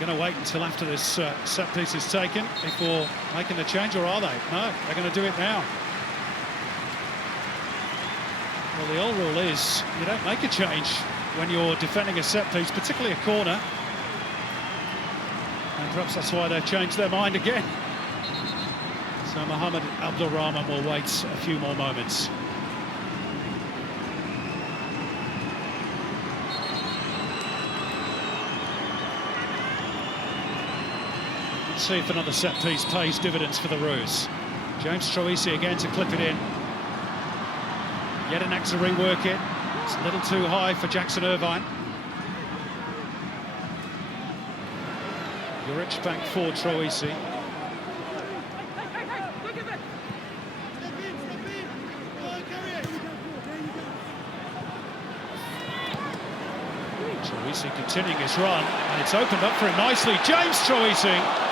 They're going to wait until after this set piece is taken before making the change, or are they? No, they're going to do it now. Well, the old rule is you don't make a change when you're defending a set piece, particularly a corner. And perhaps that's why they've changed their mind again. So Mohamed Abdul Rahman will wait a few more moments. Let's see if another set piece pays dividends for the Roos. James Troisi again to clip it in. Jedinak to rework it. It's a little too high for Jackson Irvine. Juric back for Troisi. Troisi continuing his run, and it's opened up for him nicely. James Troisi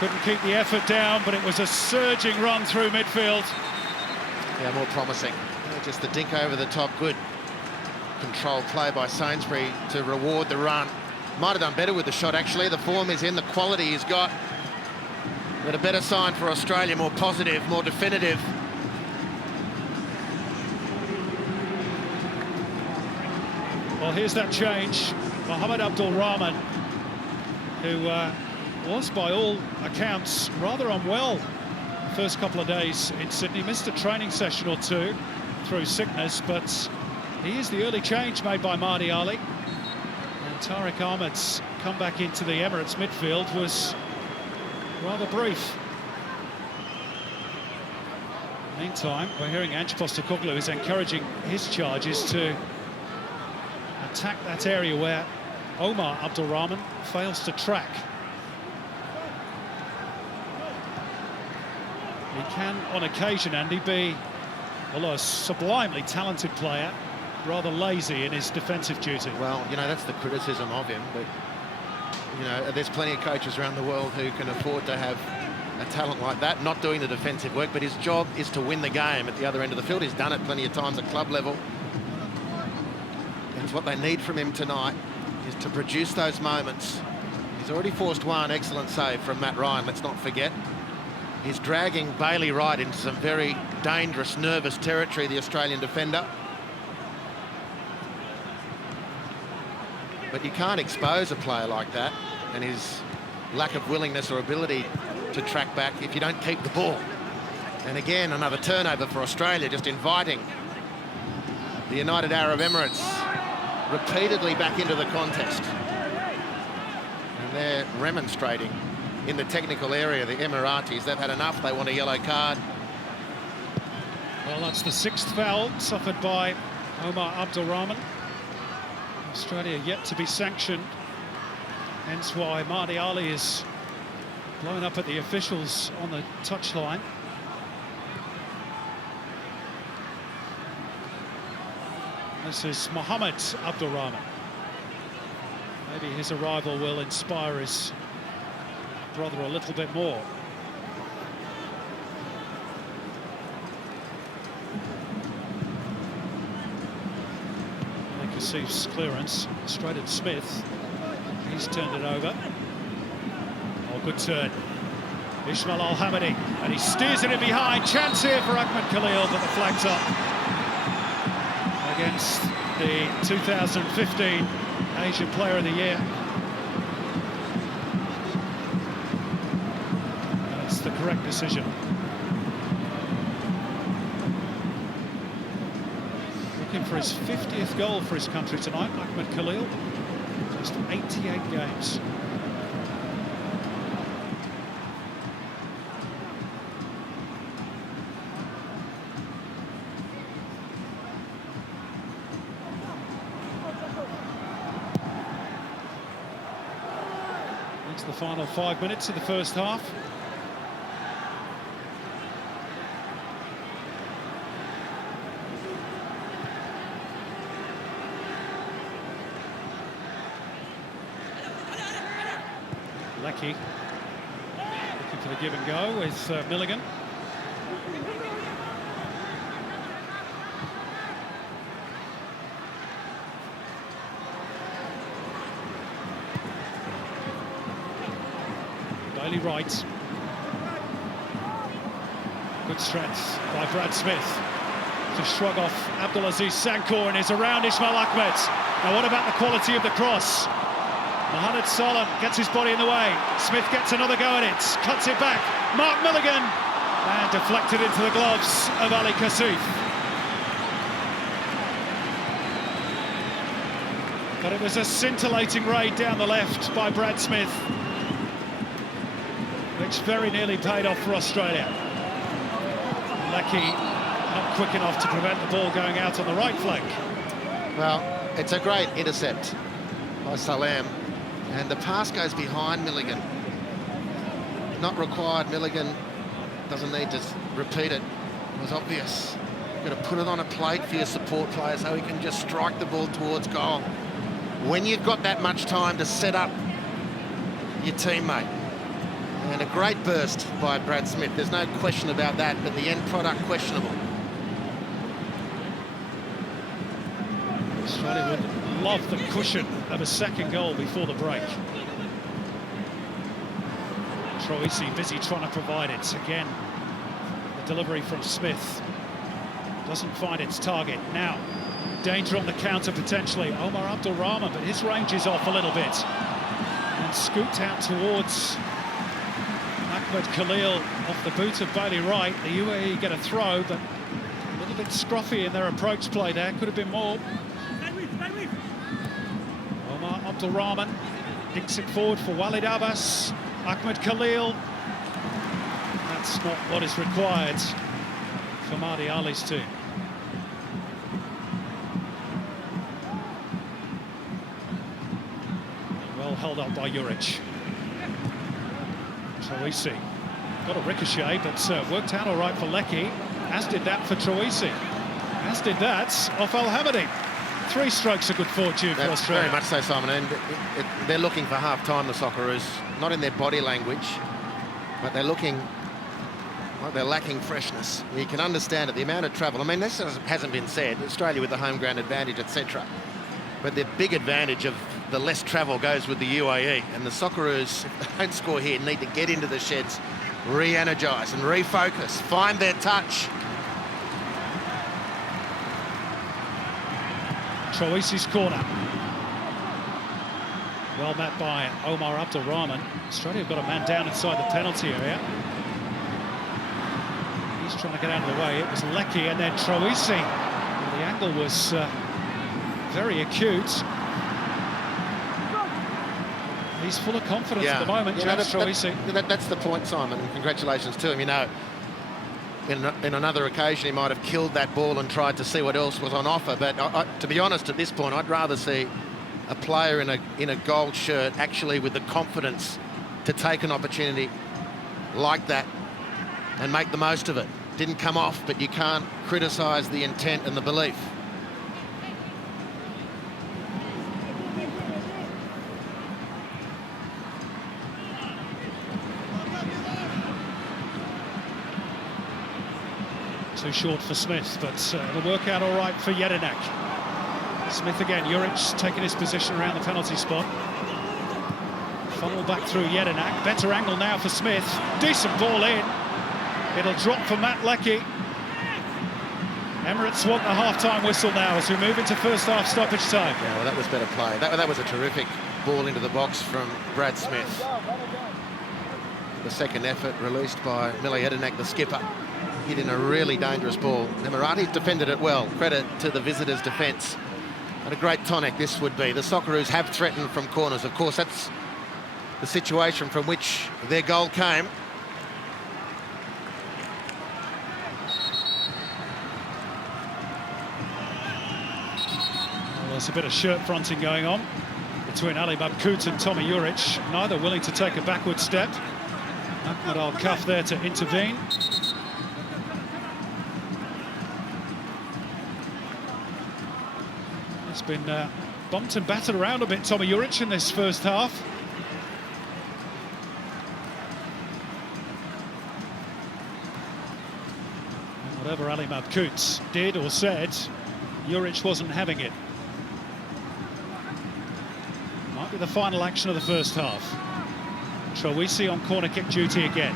couldn't keep the effort down, but it was a surging run through midfield. Yeah, more promising. Just the dink over the top. Good controlled play by Sainsbury to reward the run. Might have done better with the shot, actually. The form is in, the quality he's got. But a better sign for Australia, more positive, more definitive. Well, here's that change. Mohamed Abdul Rahman, who was, by all accounts, rather unwell the first couple of days in Sydney. Missed a training session or two through sickness, but he is the early change made by Mahdi Ali. And Tariq Ahmed's comeback into the Emirates midfield was rather brief. Meantime, we're hearing Ange Postecoglou is encouraging his charges to attack that area where Omar Abdul Rahman fails to track. He can, on occasion, Andy, be, although a sublimely talented player, rather lazy in his defensive duty. Well, you know, that's the criticism of him, but, you know, there's plenty of coaches around the world who can afford to have a talent like that, not doing the defensive work, but his job is to win the game at the other end of the field. He's done it plenty of times at club level. And what they need from him tonight is to produce those moments. He's already forced one excellent save from Matt Ryan, let's not forget. He's dragging Bailey Wright into some very dangerous, nervous territory, the Australian defender. But you can't expose a player like that and his lack of willingness or ability to track back if you don't keep the ball. And again, another turnover for Australia, just inviting the United Arab Emirates repeatedly back into the contest. And they're remonstrating in the technical area, the Emiratis. They've had enough, they want a yellow card. Well, that's the sixth foul suffered by Omar Abdul Rahman. Australia yet to be sanctioned, hence why Mahdi Ali is blowing up at the officials on the touchline. This is Mohamed Abdul Rahman. Maybe his arrival will inspire his brother a little bit more. Receives clearance straight at Smith. He's turned it over. Oh, good turn. Ismail Al-Hamadi, and he steers it in behind. Chance here for Ahmed Khalil, but the flag's up against the 2015 Asian Player of the Year. That's the correct decision. Looking for his 50th goal for his country tonight, Ahmed Khalil. Just 88 games. It's the final 5 minutes of the first half. Lecky looking for the give and go with Milligan. right. Good strength by Brad Smith to shrug off Abdulaziz Sankor, and is around Ismail Ahmed. Now what about the quality of the cross? Mohamed Salam gets his body in the way. Smith gets another go at it, cuts it back. Mark Milligan, and deflected into the gloves of Ali Kasif. But it was a scintillating raid down the left by Brad Smith, which very nearly paid off for Australia. Lecky not quick enough to prevent the ball going out on the right flank. Well, it's a great intercept by Salam, and the pass goes behind Milligan. Not required. Milligan doesn't need to repeat it. It was obvious. You've got to put it on a plate for your support player so he can just strike the ball towards goal. When you've got that much time to set up your teammate. And a great burst by Brad Smith. There's no question about that, but the end product questionable. Australia would love the cushion of a second goal before the break. Troisi busy trying to provide it. Again, the delivery from Smith doesn't find its target. Now, danger on the counter potentially. Omar Abdul Rahman, but his range is off a little bit. And scooped out towards Ahmed Khalil off the boot of Bailey Wright. The UAE get a throw, but a little bit scruffy in their approach play there. Could have been more. Omar Abdul Rahman dinks it forward for Walid Abbas. Ahmed Khalil. That's not what is required for Mahdi Ali's team. Well held up by Juric. Troisi got a ricochet, but worked out all right for Lecky, as did that for Troisi, as did that off Al Hamadi. 3 strokes of good fortune for Australia. Very much so, Simon, and they're looking for half-time, the Socceroos, not in their body language, but they're looking like they're lacking freshness. You can understand it, the amount of travel. I mean, this hasn't been said, Australia with the home ground advantage, etc. But their big advantage of the less travel goes with the UAE, and the Socceroos, if they don't score here, need to get into the sheds, re-energise and refocus, find their touch. Troisi's corner. Well met by Omar Abdul Rahman. Australia have got a man down inside the penalty area. He's trying to get out of the way. It was Lecky and then Troisi. The angle was very acute. He's full of confidence at the moment, James Troisi. That's the point, Simon, and congratulations to him. You know, in another occasion, he might have killed that ball and tried to see what else was on offer. But to be honest, at this point, I'd rather see a player in a gold shirt actually with the confidence to take an opportunity like that and make the most of it. Didn't come off, but you can't criticise the intent and the belief. Too short for Smith, but it'll work out all right for Jedinak. Smith again, Juric taking his position around the penalty spot. Funnel back through Jedinak. Better angle now for Smith. Decent ball in. It'll drop for Matt Lecky. Emirates want the half-time whistle now as we move into first half stoppage time. Yeah, well, that was better play. That was a terrific ball into the box from Brad Smith. The second effort released by Mili Jedinak, the skipper. Hit in a really dangerous ball. The Emiratis defended it well. Credit to the visitors' defence. And a great tonic this would be. The Socceroos have threatened from corners. Of course, that's the situation from which their goal came. Well, there's a bit of shirt fronting going on between Ali Mabkout and Tommy Juric. Neither willing to take a backward step. Ahmed Al-Kaf there to intervene. It's been bumped and battered around a bit, Tommy Juric, in this first half. And whatever Ali Mabkout did or said, Juric wasn't having it. Might be the final action of the first half. Troisi on corner kick duty again.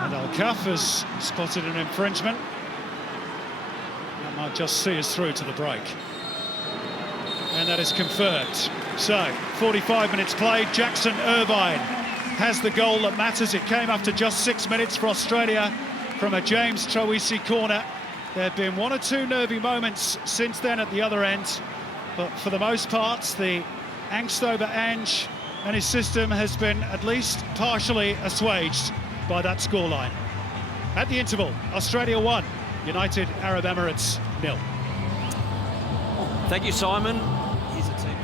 And Al-Kaf has spotted an infringement. That might just see us through to the break. And that is confirmed. So, 45 minutes played. Jackson Irvine has the goal that matters. It came after just 6 minutes for Australia from a James Troisi corner. There have been one or two nervy moments since then at the other end, but for the most part, the angst over Ange and his system has been at least partially assuaged by that scoreline. At the interval, Australia 1, United Arab Emirates 0. Thank you, Simon. Here's a team.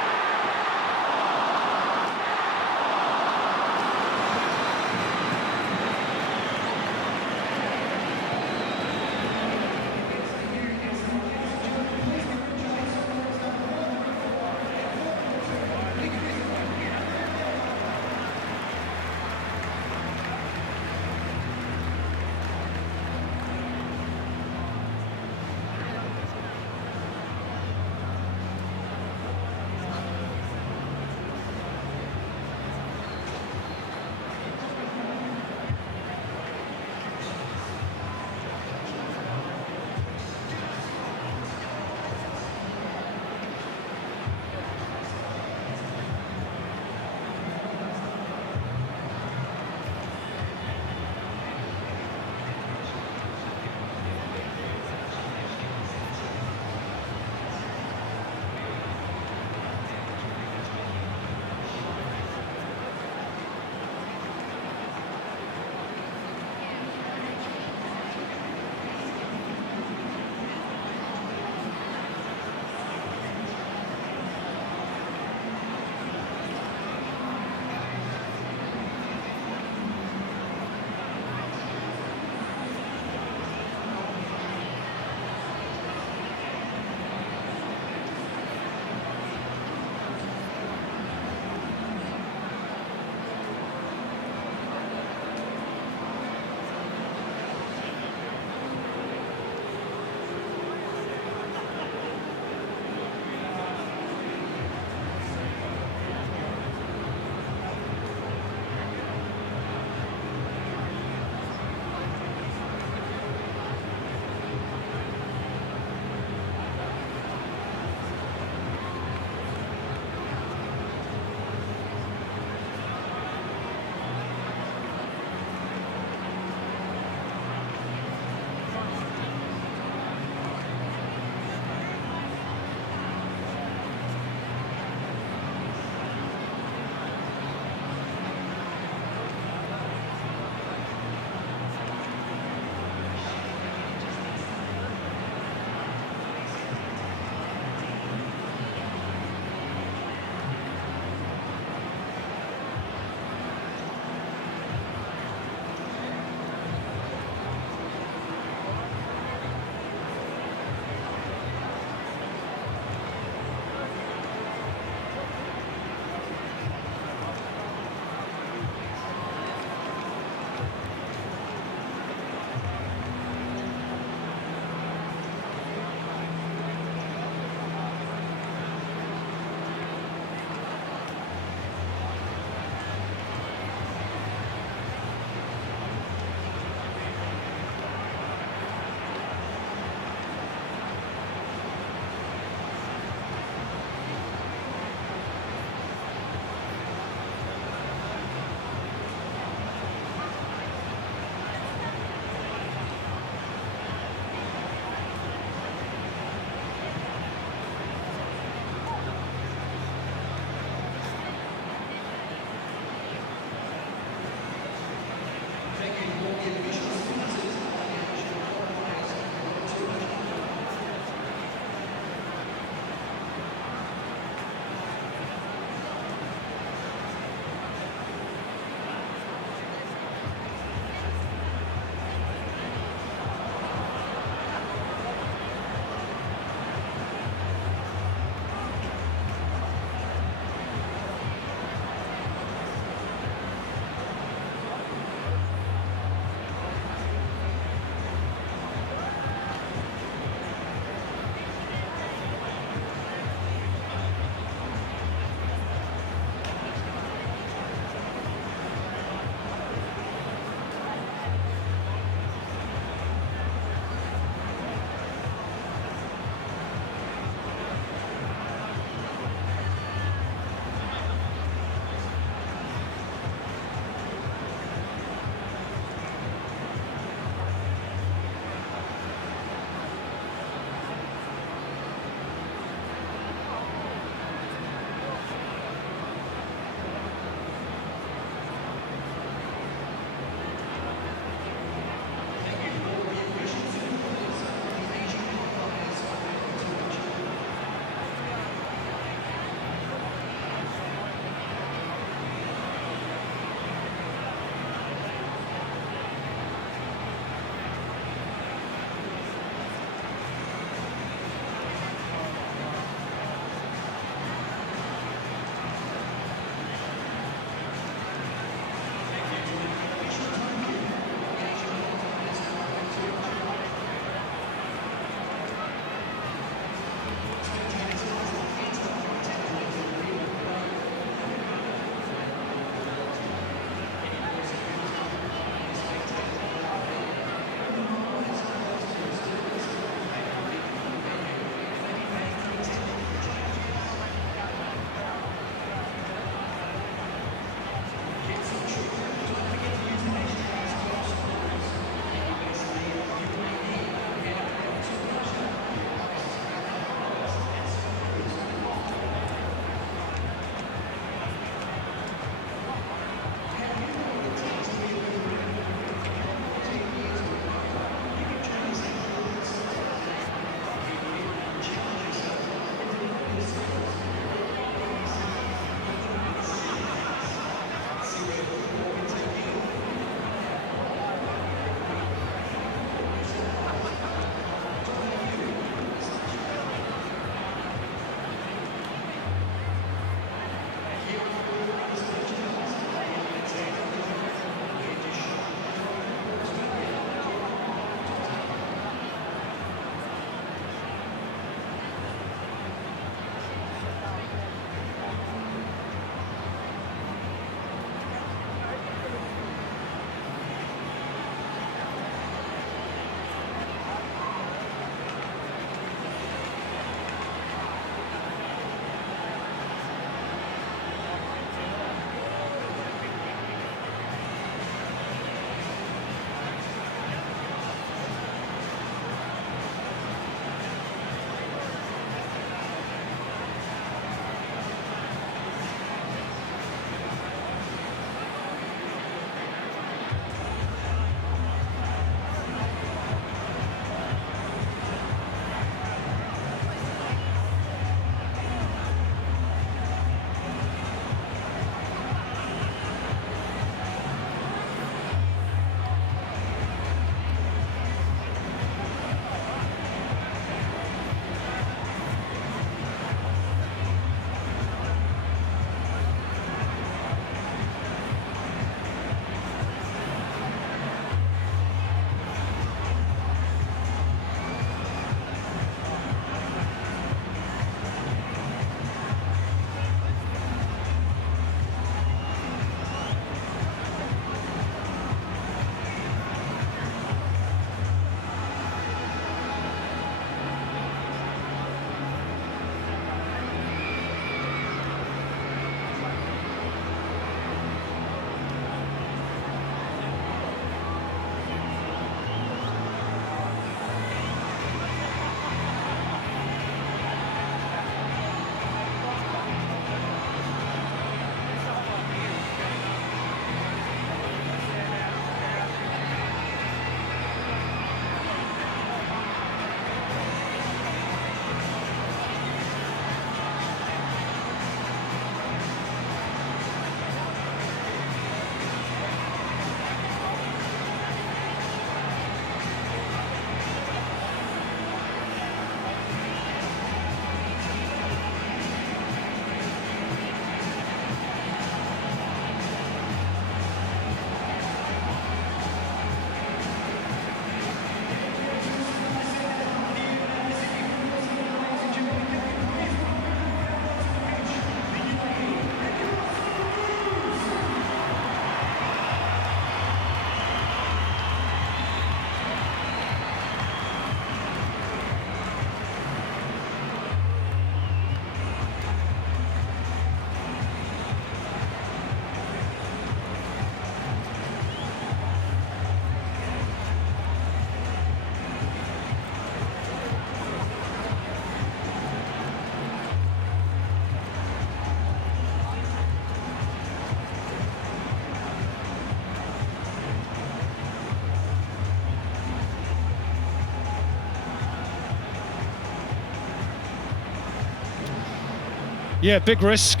Yeah, big risk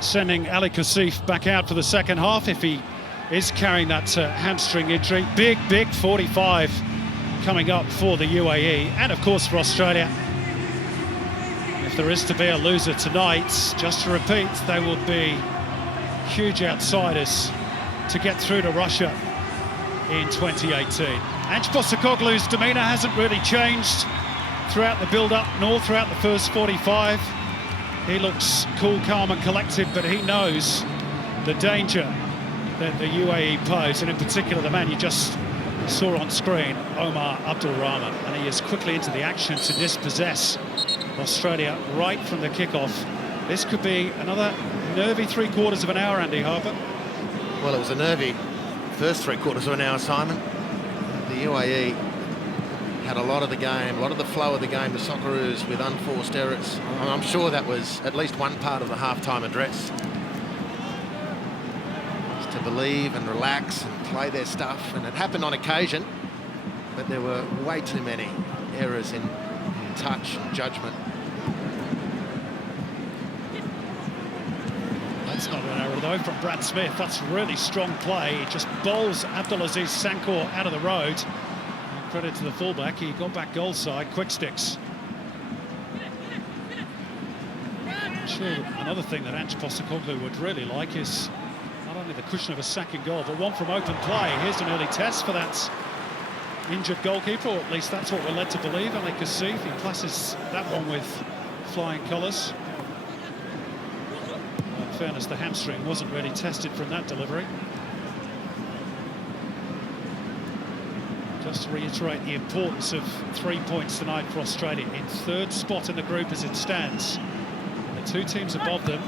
sending Ali Kasif back out for the second half if he is carrying that hamstring injury. Big 45 coming up for the UAE and of course for Australia. If there is to be a loser tonight, just to repeat, they will be huge outsiders to get through to Russia in 2018. Ange Postecoglou's demeanour hasn't really changed throughout the build-up nor throughout the first 45. He looks cool, calm and collected, but he knows the danger that the UAE pose, and in particular the man you just saw on screen, Omar Abdul Rahman, and he is quickly into the action to dispossess Australia right from the kickoff. This could be another nervy three-quarters of an hour, Andy Harper. Well, it was a nervy first three-quarters of an hour, Simon. The UAE had a lot of the game, a lot of the flow of the game, the Socceroos with unforced errors. I'm sure that was at least one part of the half-time address. Just to believe and relax and play their stuff, and it happened on occasion, but there were way too many errors in touch and judgment. That's not an error though from Brad Smith. That's really strong play. He just bowls Abdulaziz Sankor out of the road. And credit to the fullback, he got back goal side, quick sticks. Sure, another thing that Ange Postecoglou would really like is not only the cushion of a second goal, but one from open play. Here's an early test for that injured goalkeeper, or at least that's what we're led to believe. Ali Kasif, he classes that one with flying colours. In fairness, the hamstring wasn't really tested from that delivery. Just to reiterate the importance of 3 points tonight for Australia, in third spot in the group as it stands. The two teams above them,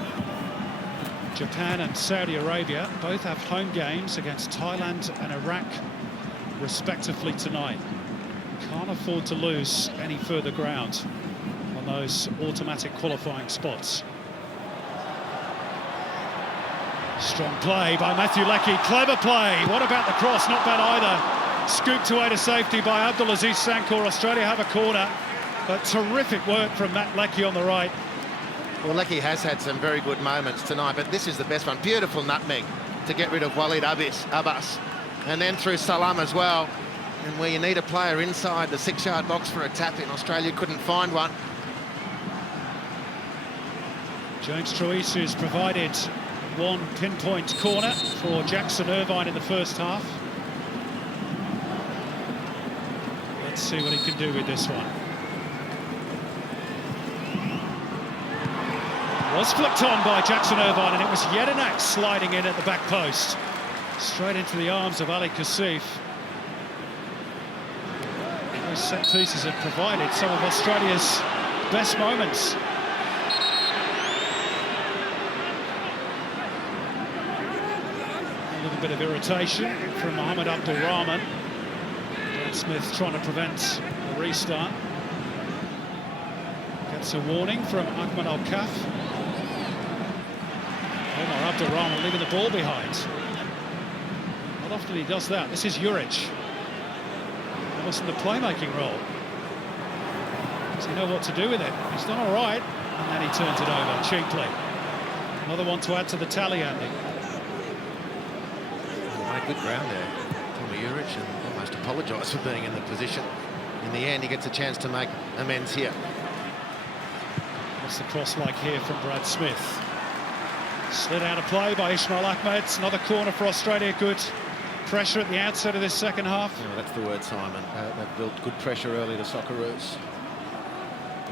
Japan and Saudi Arabia, both have home games against Thailand and Iraq respectively tonight. Can't afford to lose any further ground on those automatic qualifying spots. Strong play by Matthew Leckie, clever play. What about the cross? Not bad either. Scooped away to safety by Abdulaziz Sankor. Australia have a corner, but terrific work from Matt Leckie on the right. Well, Leckie has had some very good moments tonight, but this is the best one. Beautiful nutmeg to get rid of Walid Abbas. And then through Salam as well. And where you need a player inside the 6-yard box for a tap in, Australia couldn't find one. James Troisu's provided one pinpoint corner for Jackson Irvine in the first half. Let's see what he can do with this one. Was flicked on by Jackson Irvine, and it was Jedinak sliding in at the back post. Straight into the arms of Ali Kasif. Those set pieces have provided some of Australia's best moments. A little bit of irritation from Mohamed Abdul Rahman. Brad Smith trying to prevent a restart. Gets a warning from Ahmed Al-Kaf. Omar Abdul Rahman leaving the ball behind. Not often he does that. This is Juric. Almost in the playmaking role. Does he know what to do with it? He's done all right. And then he turns it over cheaply. Another one to add to the tally, Andy. Good ground there, Tommy Juric, and almost apologised for being in the position. In the end, he gets a chance to make amends here. What's the cross like here from Brad Smith? Slid out of play by Ismail Ahmed. Another corner for Australia. Good pressure at the outset of this second half. Yeah, that's the word, Simon. They've built good pressure early, the Socceroos.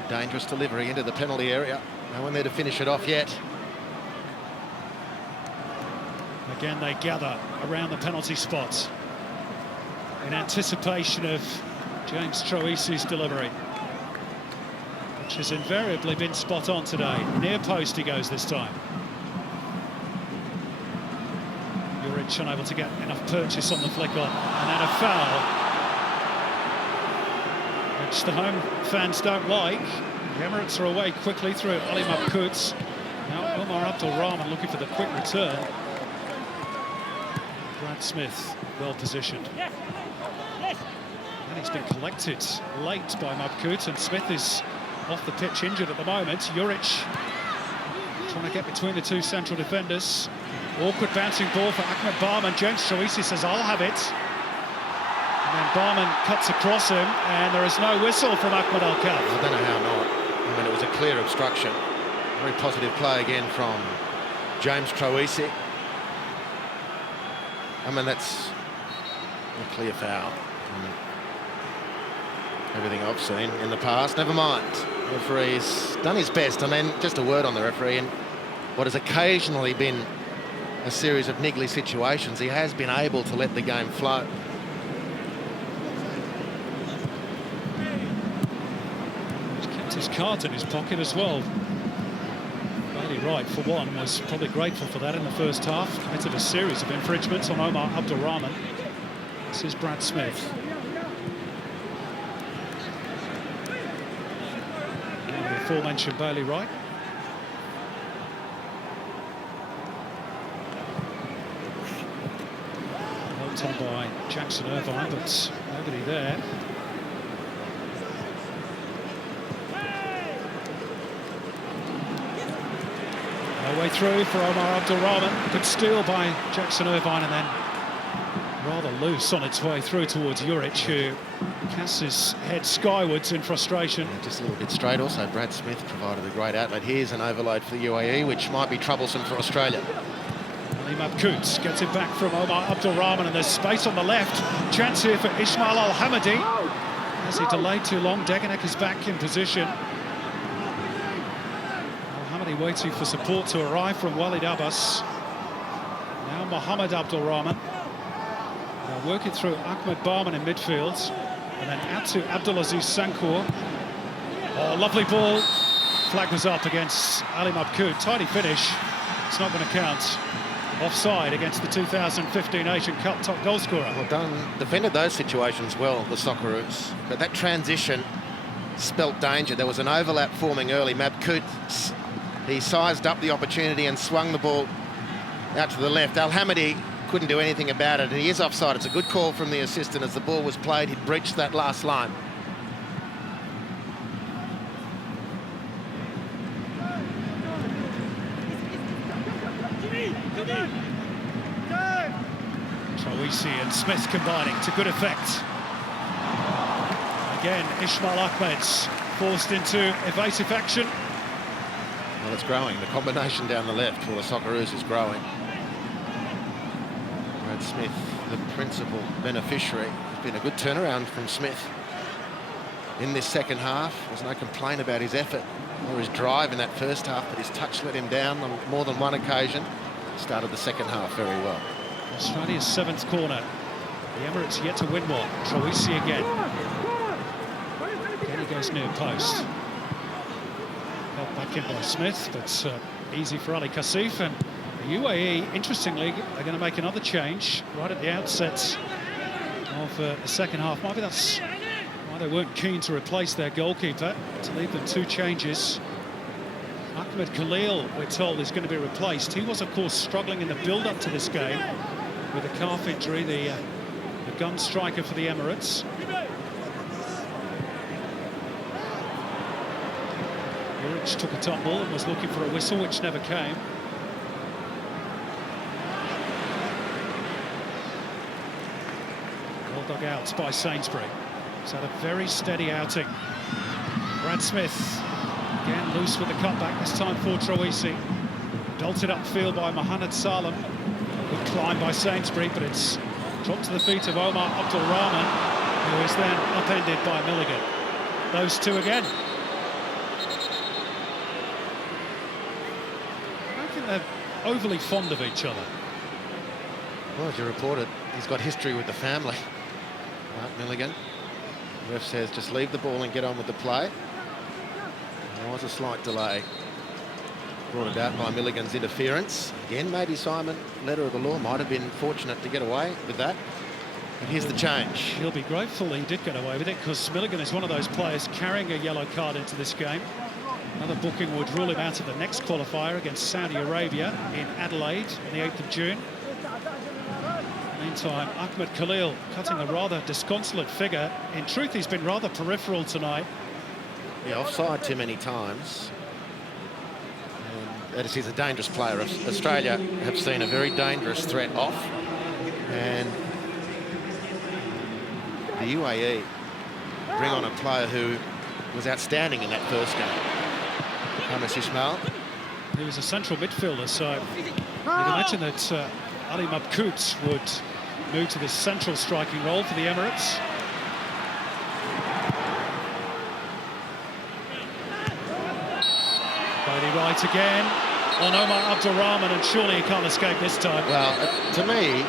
A dangerous delivery into the penalty area. No one there to finish it off yet. Again, they gather around the penalty spot in anticipation of James Troisu's delivery, which has invariably been spot on today. Near post he goes this time. Juric unable to get enough purchase on the flick on, and then a foul, which the home fans don't like. The Emirates are away quickly through Ali Mabkouts. Now Omar Abdul Rahman looking for the quick return. Brad Smith well positioned. And he's been collected late by Mabkouts, and Smith is off the pitch injured at the moment. Juric trying to get between the two central defenders. Awkward bouncing ball for Ahmed Barman. James Troisi says, I'll have it. And then Barman cuts across him, and there is no whistle from Ahmed Al-Kaf. I don't know how not. I mean, it was a clear obstruction. Very positive play again from James Troisi. I mean, that's a clear foul. I mean, everything I've seen in the past, never mind. The referee's done his best. And then just a word on the referee, and what has occasionally been a series of niggly situations, he has been able to let the game flow. He's kept his cards in his pocket as well. Bailey Wright, for one, was probably grateful for that in the first half. Committed a series of infringements on Omar Abdul Rahman. This is Brad Smith. And the aforementioned Bailey Wright. On by Jackson Irvine, but nobody there. No way through for Omar Abdul Rahman. Good steal by Jackson Irvine, and then rather loose on its way through towards Juric, who casts his head skywards in frustration. Yeah, just a little bit straight. Also, Brad Smith provided a great outlet. Here's an overload for the UAE, which might be troublesome for Australia. Mabkout gets it back from Omar Abdul Rahman, and there's space on the left. Chance here for Ismail Al-Hamadi. As he delayed too long, Degenek is back in position. Al-Hamadi waiting for support to arrive from Walid Abbas. Now Mohamed Abdul Rahman. Now working through Ahmed Barman in midfield. And then out to Abdulaziz Sankour. Oh, lovely ball. Flag was up against Ali Mabkout. Tidy finish. It's not going to count. Offside against the 2015 Asian Cup top goal scorer. Well done. Defended those situations well, the Socceroos. But that transition spelt danger. There was an overlap forming early. Mabkout, he sized up the opportunity and swung the ball out to the left. Al-Hamadi couldn't do anything about it, and he is offside. It's a good call from the assistant. As the ball was played, he'd breached that last line. Troisi and Smith combining to good effect. Again, Ismail Ahmed's forced into evasive action. Well, it's growing. The combination down the left for the Socceroos is growing. Brad Smith, the principal beneficiary. It's been a good turnaround from Smith in this second half. There's no complaint about his effort or his drive in that first half, but his touch let him down on more than one occasion. Started the second half very well. Australia's seventh corner. The Emirates yet to win one. Troisi again. Again he goes near post. Held back in by Smith, but easy for Ali Kasif. And the UAE, interestingly, are going to make another change right at the outset of the second half. Maybe that's why they weren't keen to replace their goalkeeper, to leave them two changes. Ahmed Khalil, we're told, is going to be replaced. He was, of course, struggling in the build-up to this game with a calf injury, the gun striker for the Emirates. Juric took a tumble and was looking for a whistle, which never came. Well dug out by Sainsbury. He's had a very steady outing. Brad Smith. Again, loose with the cutback, this time for Troisi. Belted upfield by Mohamed Salem. Good climb by Sainsbury, but it's dropped to the feet of Omar Abdul Rahman, who is then upended by Milligan. Those two again. I think they're overly fond of each other. Well, as you reported, he's got history with the family. Mark Milligan. The ref says just leave the ball and get on with the play. There was a slight delay brought about by Milligan's interference. Again, maybe Simon, letter of the law, might have been fortunate to get away with that. But here's the change. He'll be grateful he did get away with it, because Milligan is one of those players carrying a yellow card into this game. Another booking would rule him out of the next qualifier against Saudi Arabia in Adelaide on the 8th of June. Meantime, Ahmed Khalil cutting a rather disconsolate figure. In truth, he's been rather peripheral tonight. Yeah, offside too many times. And that he's a dangerous player. Australia have seen a very dangerous threat off, and the UAE bring on a player who was outstanding in that first game. Thomas Ismail. He was a central midfielder, so you'd imagine that Ali Mabkout would move to this central striking role for the Emirates. Bailey Wright again on Omar Abdulrahman, and surely he can't escape this time. Well, to me,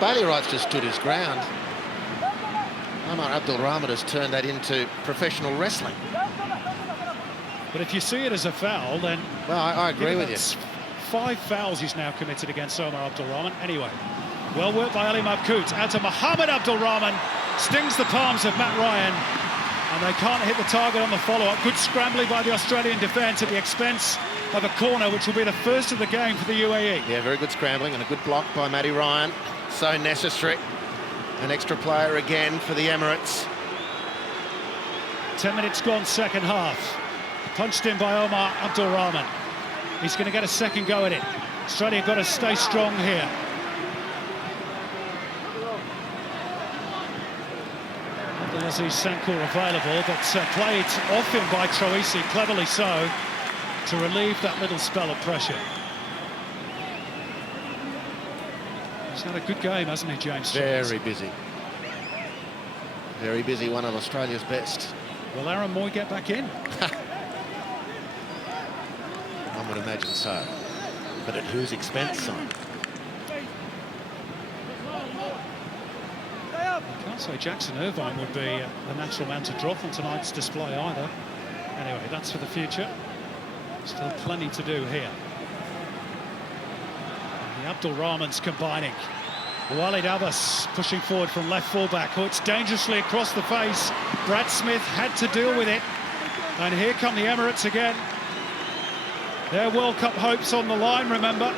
Bailey Wright's just stood his ground. Omar Abdulrahman has turned that into professional wrestling. But if you see it as a foul, then... Well, I agree with you. 5 fouls he's now committed against Omar Abdulrahman. Anyway, well worked by Ali Mabkout. Out to Mohamed Abdulrahman. Stings the palms of Matt Ryan. And they can't hit the target on the follow-up. Good scrambling by the Australian defence at the expense of a corner, which will be the first of the game for the UAE. Yeah, very good scrambling and a good block by Matty Ryan. So necessary. An extra player again for the Emirates. 10 minutes gone, second half. Punched in by Omar Abdulrahman. He's going to get a second go at it. Australia got to stay strong here. Abdulaziz Sankour available, but played off him by Troisi, cleverly so, to relieve that little spell of pressure. He's had a good game, hasn't he, James? Very busy. Very busy, one of Australia's best. Will Aaron Moy get back in? One would imagine so. But at whose expense, son? I can't say Jackson Irvine would be the natural man to drop on tonight's display either. Anyway, that's for the future. Still plenty to do here. The Abdulrahman's combining. Walid Abbas pushing forward from left fullback. Hooks dangerously across the face. Brad Smith had to deal with it. And here come the Emirates again. Their World Cup hopes on the line, remember.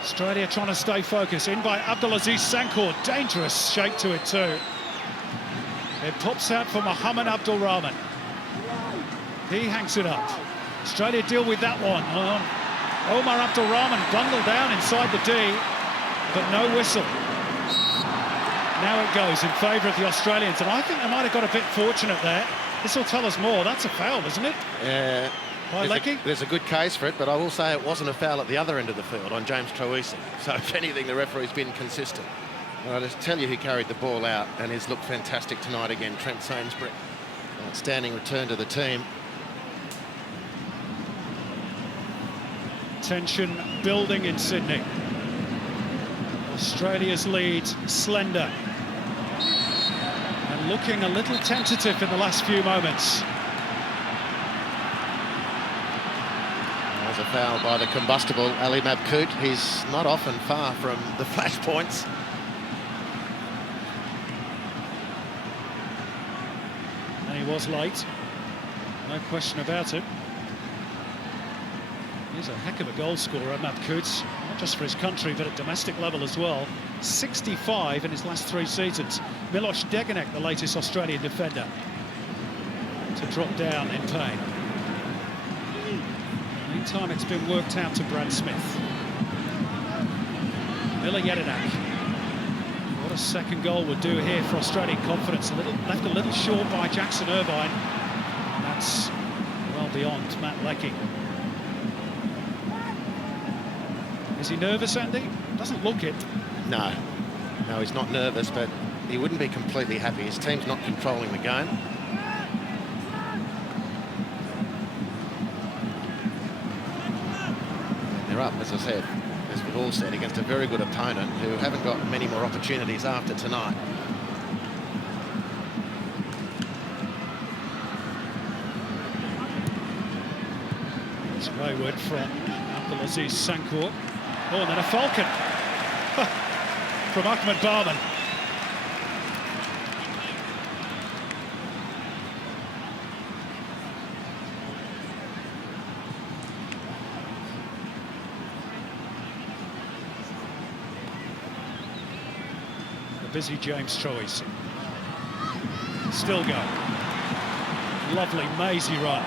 Australia trying to stay focused. In by Abdulaziz Sankour. Dangerous shape to it too. It pops out for Mohamed Abdulrahman. He hangs it up. Australia deal with that one. Omar Abdulrahman bundled down inside the D, but no whistle. Now it goes in favour of the Australians, and I think they might have got a bit fortunate there. This will tell us more. That's a foul, isn't it? Yeah. By Leckie? There's a good case for it, but I will say it wasn't a foul at the other end of the field on James Troisi. So if anything, the referee's been consistent. And I'll just tell you who carried the ball out and has looked fantastic tonight again, Trent Sainsbury. Outstanding return to the team. Tension building in Sydney. Australia's lead slender. And looking a little tentative in the last few moments. There's a foul by the combustible Ali Mabkout. He's not often far from the flashpoints. And he was late. No question about it. He's a heck of a goal scorer, Mabkout, not just for his country, but at domestic level as well. 65 in his last 3 seasons. Miloš Degenek, the latest Australian defender, to drop down in pain. Meantime, it's been worked out to Brad Smith. Miller Jedinak. What a second goal would do here for Australian confidence. Left a little short by Jackson Irvine. And that's well beyond Matt Leckie. Is he nervous, Andy? Doesn't look it. No, he's not nervous, but he wouldn't be completely happy. His team's not controlling the game. They're up, as I said, as we've all said, against a very good opponent who haven't got many more opportunities after tonight. It's wayward from Abdulaziz Sankour. Oh, and then a falcon from Ahmed Barman. The busy James Troisi. Still going. Lovely, mazy run.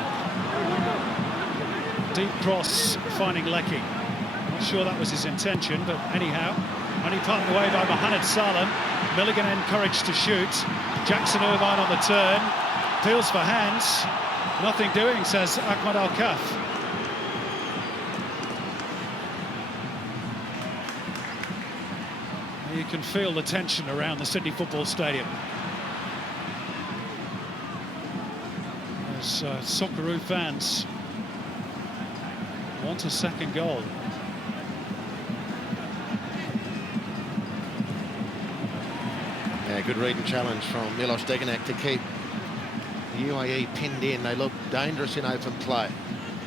Deep cross, finding Lecky. Not sure that was his intention, but anyhow, only parked away by Mohamed Salam. Milligan encouraged to shoot. Jackson Irvine on the turn. Peels for hands. Nothing doing, says Ahmad Al-Kaf. You can feel the tension around the Sydney Football Stadium. As Socceroo fans want a second goal. Yeah, good read and challenge from Milos Degenek to keep the UAE pinned in. They look dangerous in open play,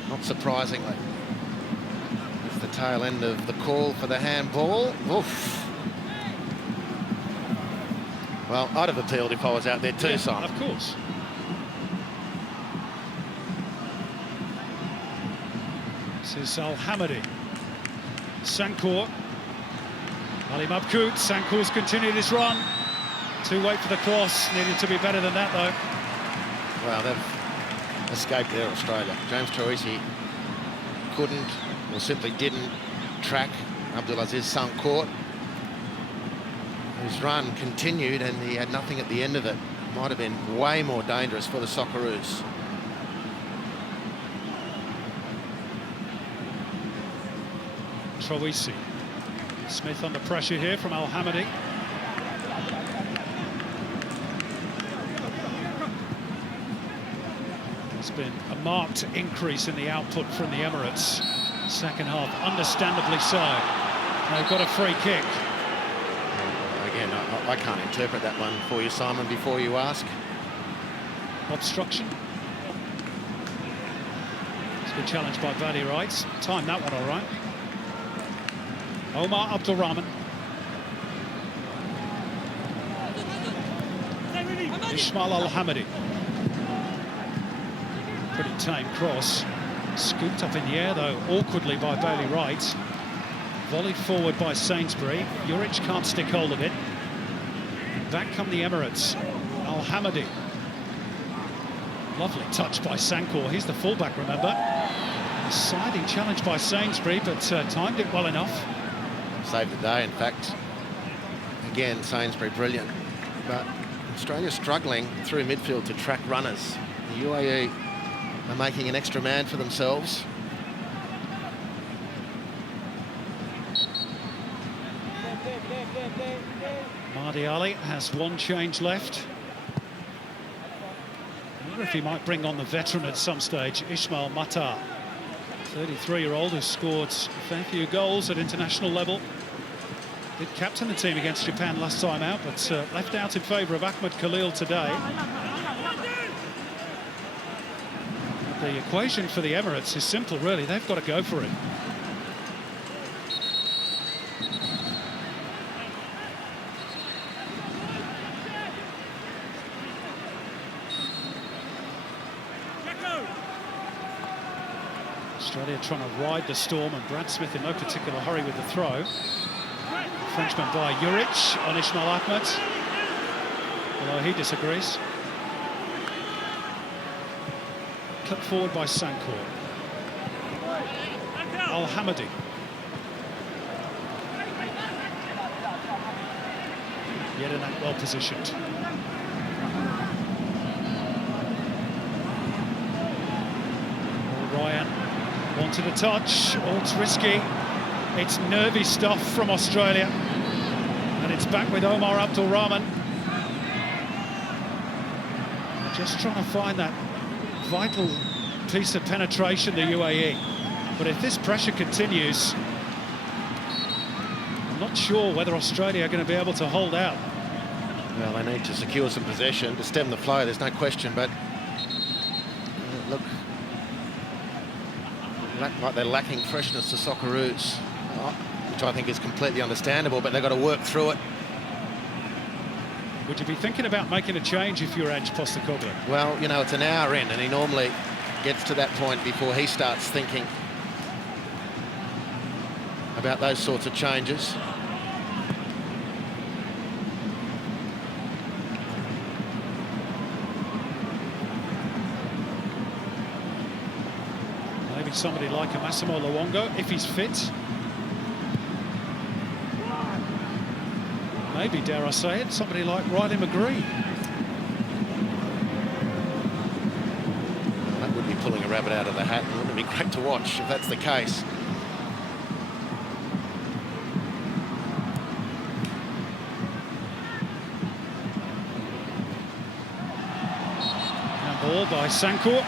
not surprisingly. It's the tail end of the call for the handball. Oof. Well, I'd have appealed if I was out there too, Yeah, Simon. of course. This is Al-Hamadi. Sankour. Ali Mabkout. Sankour's continued his run. Too late for the cross. Needed to be better than that, though. Well, they've escaped there, Australia. James Troisi couldn't, or simply didn't, track Abdulaziz Sankour. His run continued and he had nothing at the end of it. Might have been way more dangerous for the Socceroos. Troisi. Smith under pressure here from Al-Hamadi. There's been a marked increase in the output from the Emirates. Second half, understandably so. They've got a free kick. Again, I can't interpret that one for you, Simon, before you ask. Obstruction. It's been challenged by Valley Rights. Timed that one all right. Omar Abdul Rahman. Ismail Al-Hamadi. Pretty tame cross. Scooped up in the air, though, awkwardly by Bailey Wright. Volleyed forward by Sainsbury. Juric can't stick hold of it. Back come the Emirates. Al-Hamadi. Lovely touch by Sankour. He's the fullback, remember. Siding challenge by Sainsbury, but timed it well enough. Saved the day, in fact. Again, Sainsbury brilliant. But Australia struggling through midfield to track runners. The UAE are making an extra man for themselves. Mahdi Ali has one change left. I wonder if he might bring on the veteran at some stage, Ismail Matar. 33-year-old who scored a fair few goals at international level. Did captain the team against Japan last time out, but left out in favour of Ahmed Khalil today. The equation for the Emirates is simple, really. They've got to go for it. Australia trying to ride the storm, and Brad Smith in no particular hurry with the throw. Frenchman by Juric on Ismail Ahmed, although he disagrees. Cut forward by Sankour. Al-Hamadi. Yedinak well positioned. Ryan wanted a touch. Oh, it's risky. It's nervy stuff from Australia. And it's back with Omar Abdul Rahman. Just trying to find that vital piece of penetration, the UAE. But if this pressure continues, I'm not sure whether Australia are going to be able to hold out. Well, they need to secure some possession to stem the flow, there's no question, but look like they're lacking freshness to Socceroos, which I think is completely understandable, but they've got to work through it. Would you be thinking about making a change if you're Ange Postecoglou? Well, you know, it's an hour in, and he normally gets to that point before he starts thinking about those sorts of changes. somebody like a Massimo Luongo, if he's fit. Maybe, dare I say it, somebody like Riley McGree. That would be pulling a rabbit out of the hat, and wouldn't it be great to watch if that's the case? Ball by Sankour.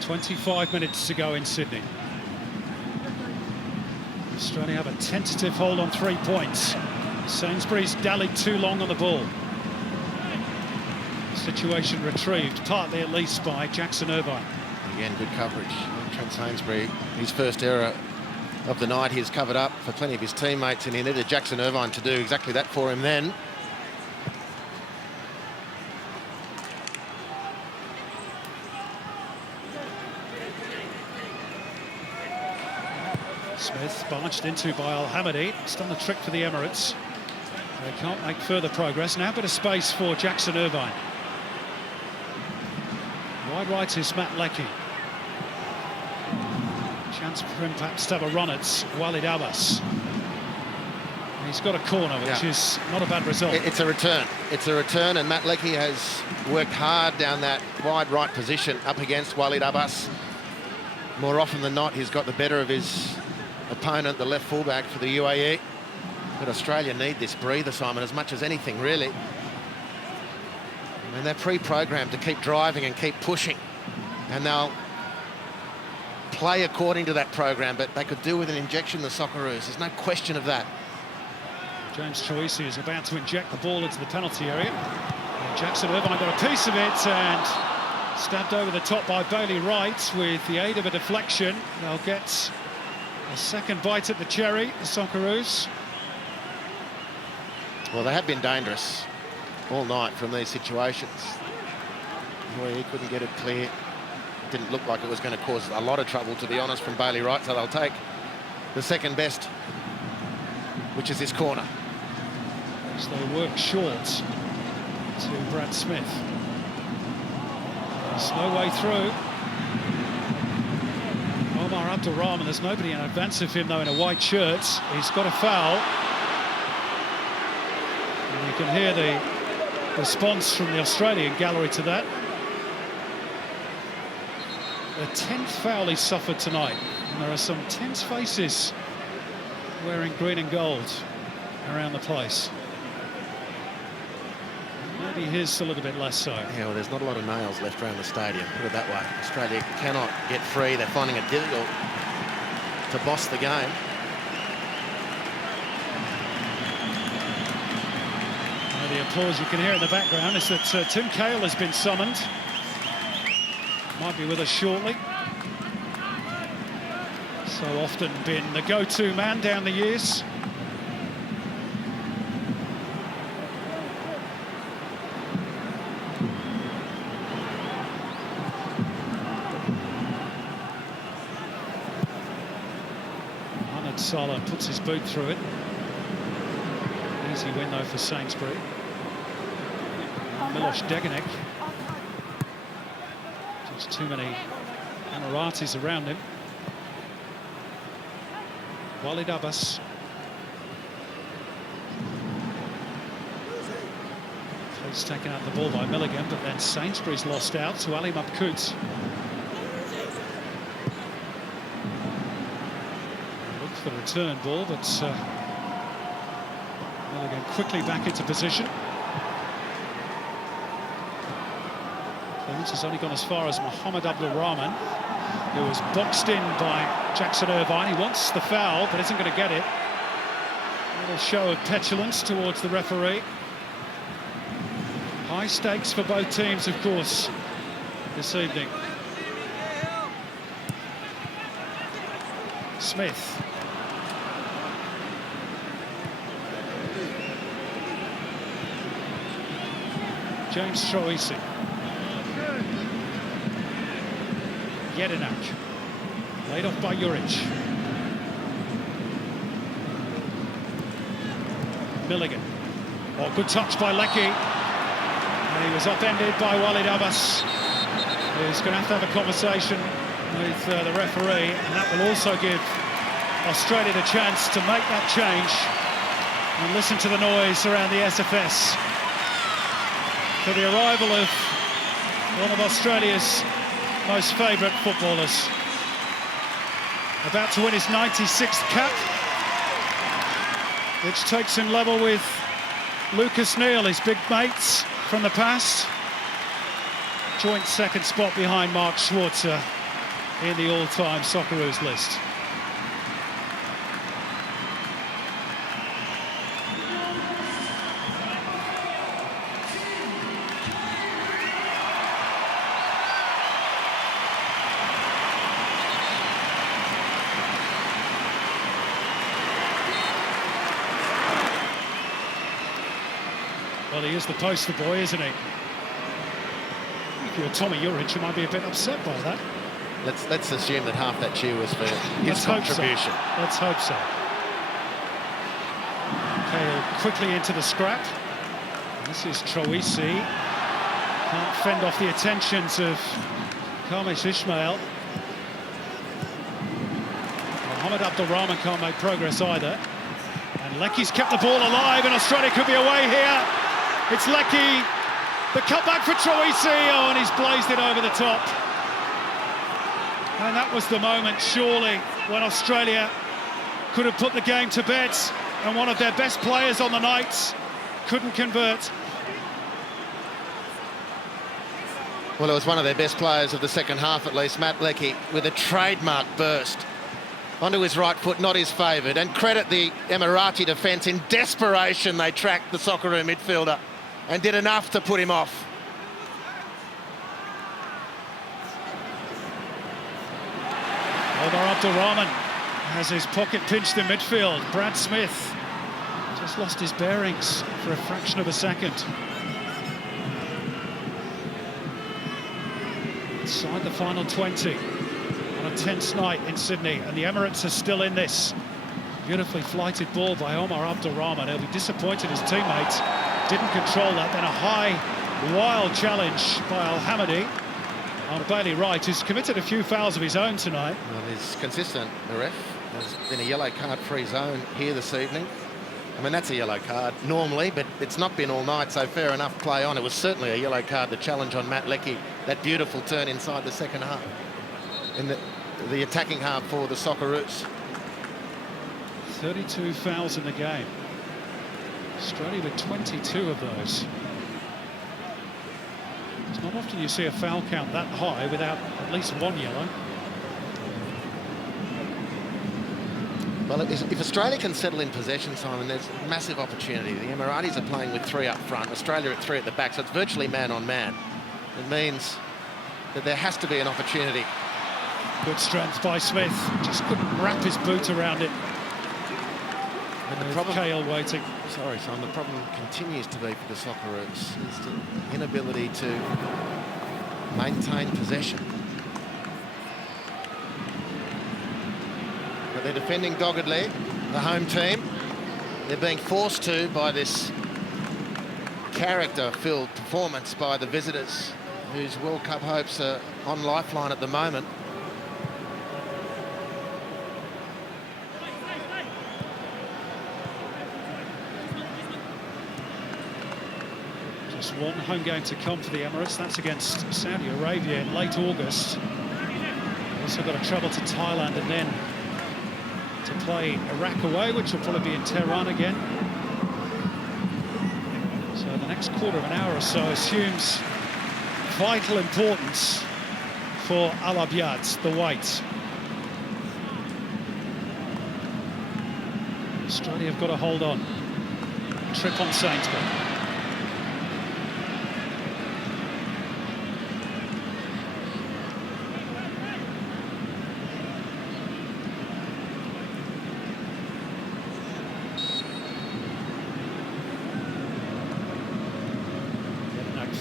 "25 minutes to go in Sydney. Australia have a tentative hold on 3 points. Sainsbury's dallied too long on the ball. Situation retrieved, partly at least, by Jackson Irvine. Again, good coverage. Trent Sainsbury, his first error of the night, he's covered up for plenty of his teammates, and he needed Jackson Irvine to do exactly that for him then. Smith barged into by Al-Hamadi. It's done the trick for the Emirates. They can't make further progress. Now a bit of space for Jackson Irvine. Wide right is Matt Leckie. Chance for him perhaps to have a run at Walid Abbas. He's got a corner, which is not a bad result. It's a return. It's a return, and Matt Leckie has worked hard down that wide right position up against Walid Abbas. More often than not, he's got the better of his opponent, the left fullback for the UAE. But Australia need this breather, Simon, as much as anything, really. I mean, they're pre-programmed to keep driving and keep pushing, and they'll play according to that program, but they could do with an injection, the Socceroos. There's no question of that. James Troisi is about to inject the ball into the penalty area. And Jackson Irvine got a piece of it and stabbed over the top by Bailey Wright with the aid of a deflection. They'll get a second bite at the cherry, the Socceroos. Well, they have been dangerous all night from these situations. Boy, he couldn't get it clear. Didn't look like it was going to cause a lot of trouble, to be honest, from Bailey Wright, so they'll take the second best, which is this corner. So they work short to Brad Smith. There's no way through. Omar Abdulrahman, there's nobody in advance of him, though, in a white shirt. He's got a foul. And you can hear the response from the Australian gallery to that. The 10th foul he's suffered tonight, and there are some tense faces wearing green and gold around the place. Maybe his a little bit less so. Yeah, well, there's not a lot of nails left around the stadium, put it that way. Australia cannot get free. They're finding it difficult to boss the game. The applause you can hear in the background is that Tim Cahill has been summoned. Might be with us shortly. So often been the go-to man down the years. Mohamed Salah puts his boot through it. Easy win though for Sainsbury. Miloš Degenek. Just too many Emiratis around him. Walid Abbas. He's taken out the ball by Milligan, but then Sainsbury's lost out to Ali Mabkout. Look for the return ball, but Milligan quickly back into position. Clements has only gone as far as Mohamed Abdulrahman, who was boxed in by Jackson Irvine. He wants the foul, but isn't going to get it. A little show of petulance towards the referee. High stakes for both teams, of course, this evening. Smith. James Troisi. Jedinak. Laid off by Juric. Milligan. Oh, good touch by Leckie. And he was upended by Walid Abbas, who's going to have a conversation with the referee, and that will also give Australia the chance to make that change. And listen to the noise around the SFS for the arrival of one of Australia's most favourite footballers. About to win his 96th cap, which takes him level with Lucas Neal, his big mates from the past. Joint second spot behind Mark Schwarzer in the all-time Socceroos list. Well, he is the poster boy, isn't he? If you're Tommy Urich, you might be a bit upset by that. Let's assume that half that cheer was for his contribution. Let's hope so. Kale quickly into the scrap. This is Troisi. Can't fend off the attentions of Kamesh Ismail. Mohamed Abdulrahman can't make progress either. And Lecky's kept the ball alive, and Australia could be away here. It's Lecky, the cutback for Troisi, and he's blazed it over the top. And that was the moment, surely, when Australia could have put the game to bed, and one of their best players on the night couldn't convert. Well, it was one of their best players of the second half, at least, Matt Leckie, with a trademark burst onto his right foot, not his favoured. And credit the Emirati defence. In desperation, they tracked the Socceroo midfielder and did enough to put him off. Omar Abdulrahman has his pocket pinched in midfield. Brad Smith just lost his bearings for a fraction of a second. Inside the final 20 on a tense night in Sydney, and the Emirates are still in this. Beautifully flighted ball by Omar Abdulrahman. He'll be disappointed his teammates didn't control that. Then a high, wild challenge by Al-Hamadi on Bailey Wright, who's committed a few fouls of his own tonight. Well, he's consistent, the ref. There's been a yellow card-free zone here this evening. I mean, that's a yellow card normally, but it's not been all night, so fair enough, play on. It was certainly a yellow card, the challenge on Matt Leckie, that beautiful turn inside the second half, in the attacking half for the Socceroos. 32 fouls in the game. Australia with 22 of those. It's not often you see a foul count that high without at least one yellow. Well, if Australia can settle in possession, Simon, there's massive opportunity. The Emiratis are playing with 3 up front, Australia at 3 at the back, so it's virtually man on man. It means that there has to be an opportunity. Good strength by Smith, just couldn't wrap his boot around it. And the problem, Kale waiting. Sorry, Simon, the problem continues to be for the Socceroos is the inability to maintain possession. But they're defending doggedly, the home team. They're being forced to by this character-filled performance by the visitors, whose World Cup hopes are on lifeline at the moment. Just one home game to come for the Emirates. That's against Saudi Arabia in late August. Also got a travel to Thailand and then to play Iraq away, which will probably be in Tehran again. So the next quarter of an hour or so assumes vital importance for Al Abyad, the whites. Australia have got to hold on. Trip on Sainsbury.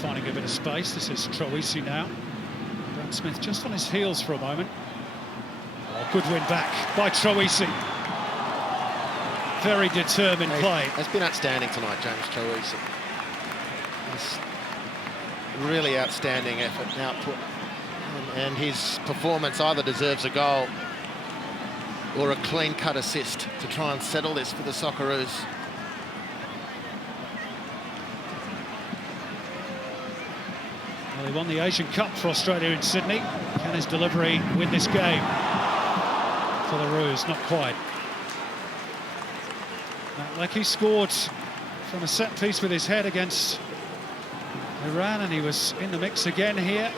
Finding a bit of space. This is Troisi now. Brad Smith just on his heels for a moment. Oh, good win back by Troisi. Very determined play. Has been outstanding tonight, James Troisi. He's really outstanding effort and output. And his performance either deserves a goal or a clean-cut assist to try and settle this for the Socceroos. Well, he won the Asian Cup for Australia in Sydney. Can his delivery win this game for the Roos? Not quite. Matt Leckie scored from a set piece with his head against Iran, and he was in the mix again here.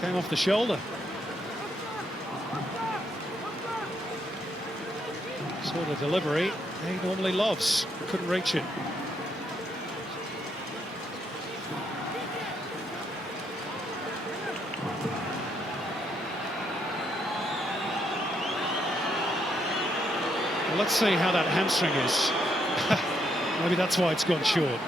Came off the shoulder. Sort of delivery he normally loves. Couldn't reach it. Well, let's see how that hamstring is. Maybe that's why it's gone short.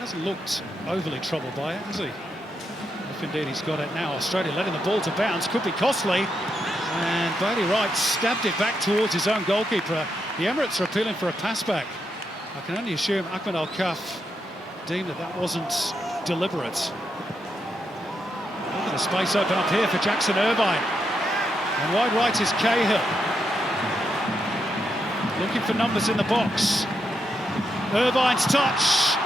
Hasn't looked overly troubled by it, has he? If indeed he's got it now. Australia letting the ball to bounce, could be costly. And Bailey Wright stabbed it back towards his own goalkeeper. The Emirates are appealing for a pass back. I can only assume Ahmed Al-Kaf deemed that that wasn't deliberate. Look at the space open up here for Jackson Irvine. And wide right is Cahill. Looking for numbers in the box. Irvine's touch.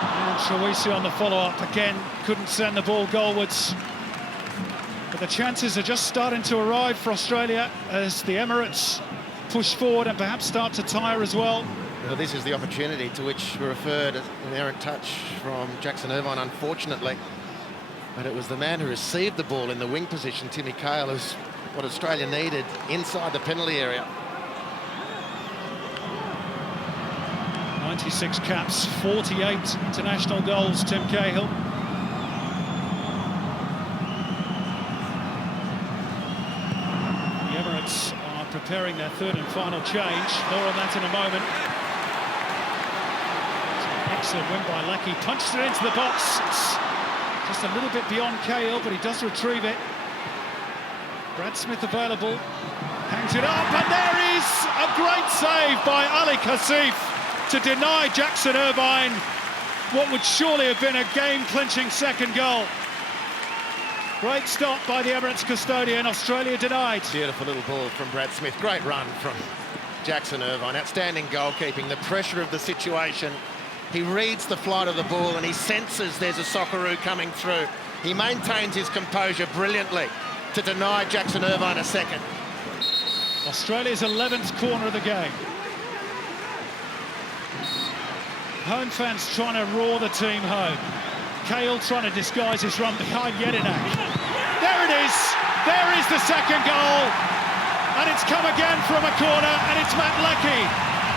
And Shawisi on the follow-up again, couldn't send the ball goalwards. But the chances are just starting to arrive for Australia as the Emirates push forward and perhaps start to tire as well. Well, this is the opportunity to which we referred an errant touch from Jackson Irvine, unfortunately. But it was the man who received the ball in the wing position, Timmy Cahill, who's what Australia needed inside the penalty area. 96 caps, 48 international goals, Tim Cahill. The Emirates are preparing their third and final change. More on that in a moment. Excellent win by Leckie. Punched it into the box. It's just a little bit beyond Cahill, but he does retrieve it. Brad Smith available. Hangs it up, and there is a great save by Ali Kasif to deny Jackson Irvine what would surely have been a game-clinching second goal. Great stop by the Emirates custodian. Australia denied. Beautiful little ball from Brad Smith. Great run from Jackson Irvine. Outstanding goalkeeping. The pressure of the situation. He reads the flight of the ball and he senses there's a Socceroo coming through. He maintains his composure brilliantly to deny Jackson Irvine a second. Australia's 11th corner of the game. Home fans trying to roar the team home. Cahill trying to disguise his run behind Jedinak. There it is! There is the second goal! And it's come again from a corner, and it's Matt Leckie,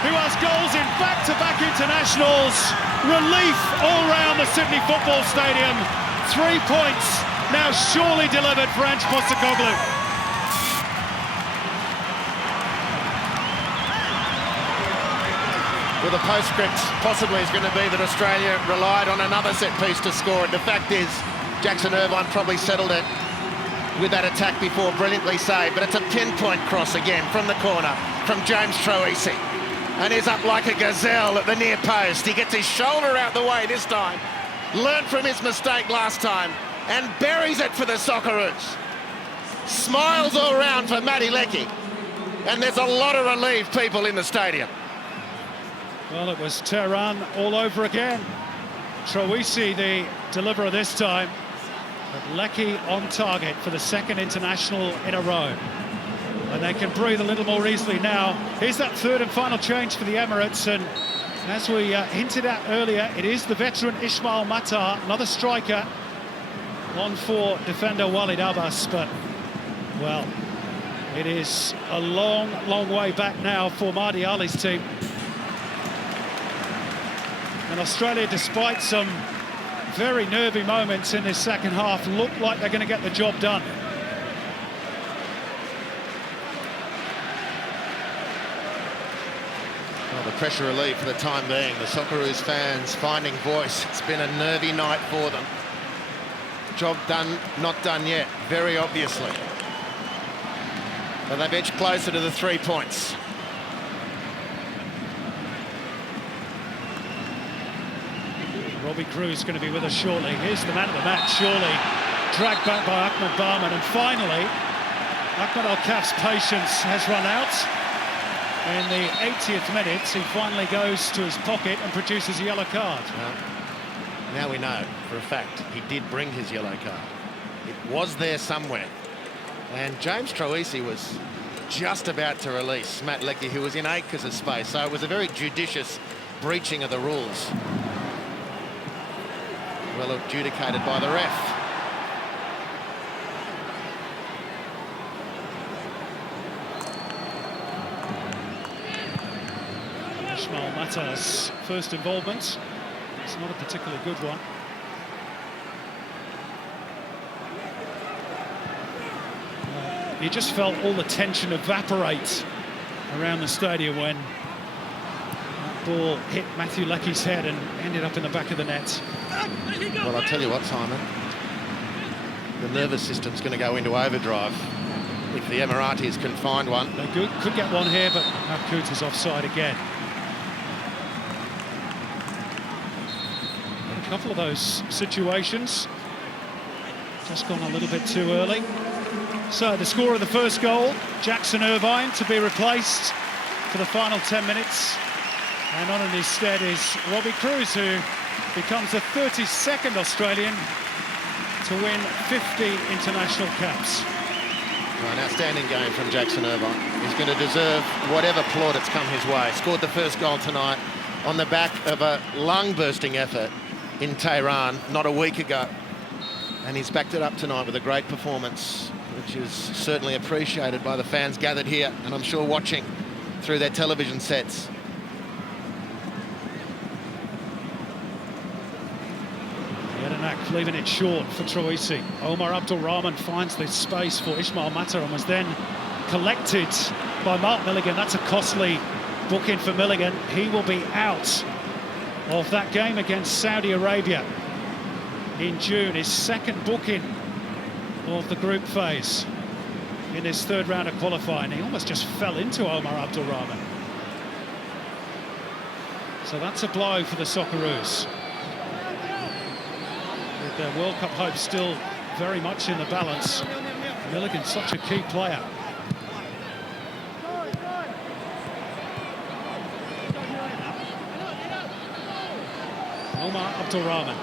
who has goals in back-to-back internationals. Relief all round the Sydney Football Stadium. 3 points now surely delivered for Ange Postecoglou. Well, the postscript possibly is going to be that Australia relied on another set piece to score it. The fact is, Jackson Irvine probably settled it with that attack before, brilliantly saved. But it's a pinpoint cross again from the corner from James Troisi. And he's up like a gazelle at the near post. He gets his shoulder out the way this time. Learned from his mistake last time and buries it for the Socceroos. Smiles all round for Matty Leckie. And there's a lot of relieved people in the stadium. Well, it was Tehran all over again. Troisi, the deliverer this time. But Leckie on target for the second international in a row. And they can breathe a little more easily now. Here's that third and final change for the Emirates. And as we hinted at earlier, it is the veteran Ismail Matar, another striker, on for defender Walid Abbas. But, well, it is a long, long way back now for Mahdi Ali's team. And Australia, despite some very nervy moments in this second half, look like they're going to get the job done. Well, the pressure relief for the time being. The Socceroos fans finding voice. It's been a nervy night for them. Job done, not done yet, very obviously. But they've edged closer to the 3 points. Robbie Cruz going to be with us shortly. Here's the man of the match, surely. Dragged back by Ahmed Barman, and finally, Ahmed Al-Kaf's patience has run out. In the 80th minute, he finally goes to his pocket and produces a yellow card. Well, now we know for a fact he did bring his yellow card. It was there somewhere. And James Troisi was just about to release Matt Leckie, who was in acres of space. So it was a very judicious breaching of the rules. Well adjudicated by the ref. Ismail Mata's first involvement. It's not a particularly good one. You just felt all the tension evaporate around the stadium when that ball hit Matthew Leckie's head and ended up in the back of the net. Well, I'll tell you what, Simon, the nervous system's going to go into overdrive if the Emiratis can find one. They could get one here, but Makout is offside again. A couple of those situations just gone a little bit too early. So the score of the first goal, Jackson Irvine to be replaced for the final 10 minutes. And on in his stead is Robbie Cruz, who becomes the 32nd Australian to win 50 international caps. Well, an outstanding game from Jackson Irvine. He's going to deserve whatever plaudits come his way. Scored the first goal tonight on the back of a lung-bursting effort in Tehran not a week ago. And he's backed it up tonight with a great performance, which is certainly appreciated by the fans gathered here, and I'm sure watching through their television sets. Yedinak leaving it short for Troisi. Omar Abdul Rahman finds the space for Ismail Mata and was then collected by Mark Milligan. That's a costly booking for Milligan. He will be out of that game against Saudi Arabia in June, his second booking of the group phase in his third round of qualifying. He almost just fell into Omar Abdul Rahman. So that's a blow for the Socceroos, with their World Cup hopes still very much in the balance. Milligan's such a key player. Omar Abdul Rahman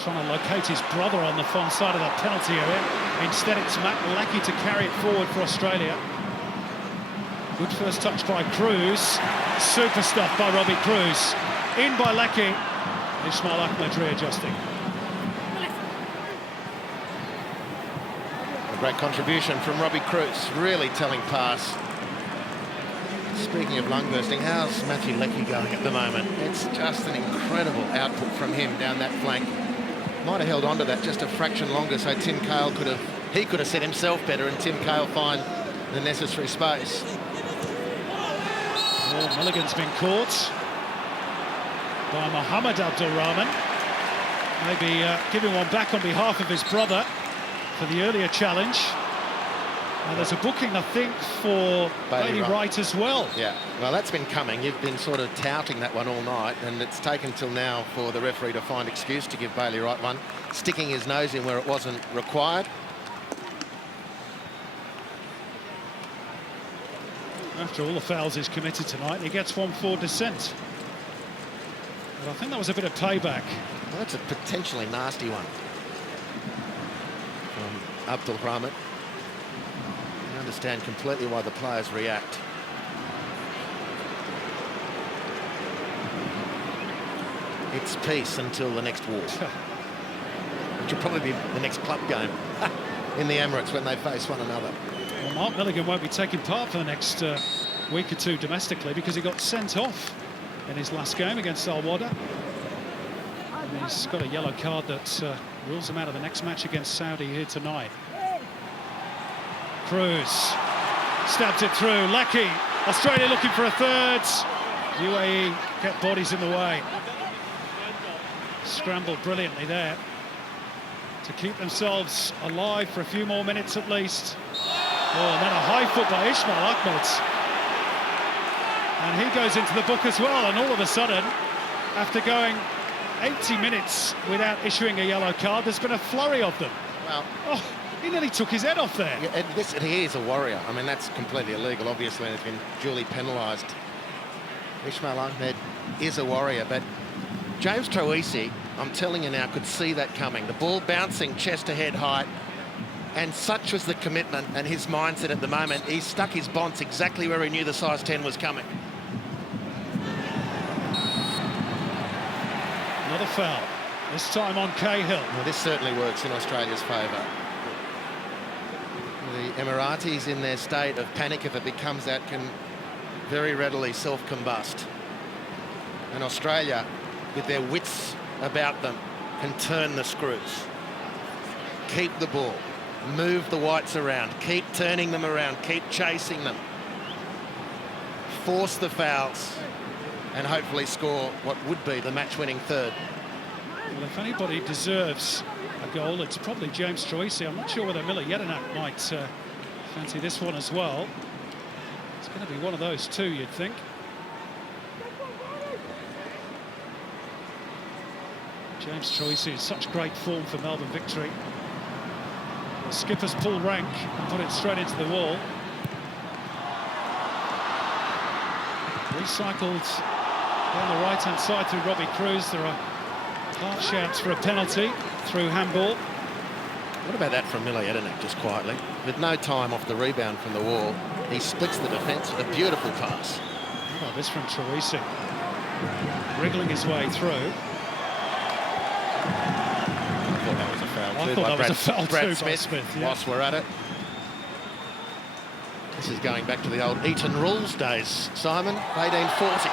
trying to locate his brother on the far side of that penalty area. Instead, it's Matt Leckie to carry it forward for Australia. Good first touch by Cruz. Super stuff by Robbie Cruz. In by Leckie. Ismail Ahmed readjusting. A great contribution from Robbie Cruz. Really telling pass. Speaking of lung bursting, how's Matthew Leckie going at the moment? It's just an incredible output from him down that flank. Might have held on to that just a fraction longer, so Tim Cahill could have set himself better, and Tim Cahill find the necessary space. Oh, Milligan's been caught by Mohammed Abdul Rahman. Maybe giving one back on behalf of his brother for the earlier challenge. And there's a booking, I think, for Bailey Wright as well. Yeah, well, that's been coming. You've been sort of touting that one all night, and it's taken till now for the referee to find excuse to give Bailey Wright one, sticking his nose in where it wasn't required. After all the fouls he's committed tonight, he gets one for dissent. But I think that was a bit of payback. Well, that's a potentially nasty one from Abdul Rahman. I understand completely why the players react. It's peace until the next war, which will probably be the next club game in the Emirates when they face one another. Well, Mark Milligan won't be taking part for the next week or two domestically because he got sent off in his last game against Al Wada. And he's got a yellow card that rules him out of the next match against Saudi here tonight. Cruz stabs it through. Leckie. Australia looking for a third. UAE get bodies in the way. Scrambled brilliantly there to keep themselves alive for a few more minutes at least. Oh, and then a high foot by Ismail Ahmed. And he goes into the book as well. And all of a sudden, after going 80 minutes without issuing a yellow card. There's been a flurry of them. Well, Oh, he nearly took his head off there. yeah, and he is a warrior. I mean, that's completely illegal, obviously, and has been duly penalised. Ismail Ahmed is a warrior, but James Troisi, I'm telling you now, could see that coming. The ball bouncing chest to head height, and such was the commitment and his mindset at the moment. He stuck his bonds exactly where he knew the size 10 was coming. Another foul, this time on Cahill. Well, this certainly works in Australia's favour. The Emiratis, in their state of panic if it becomes that, can very readily self-combust. And Australia, with their wits about them, can turn the screws. Keep the ball, move the whites around, keep turning them around, keep chasing them. Force the fouls and hopefully score what would be the match-winning third. Well, if anybody deserves a goal, it's probably James Troisi. I'm not sure whether Miller Jedinak might fancy this one as well. It's going to be one of those two, you'd think. James Troisi is such great form for Melbourne victory. The skipper's pull rank and put it straight into the wall. Recycled down the right-hand side through Robbie Cruz. There are half shouts for a penalty through handball. What about that from Miller Jedinak, just quietly? With no time off the rebound from the wall, he splits the defence with a beautiful pass. How about this from Troisi? Wriggling his way through. I thought that was a foul I too thought by that was a foul Brad too by Smith, Smith, yeah. whilst we're at it. This is going back to the old Eton rules days, Simon, 1840.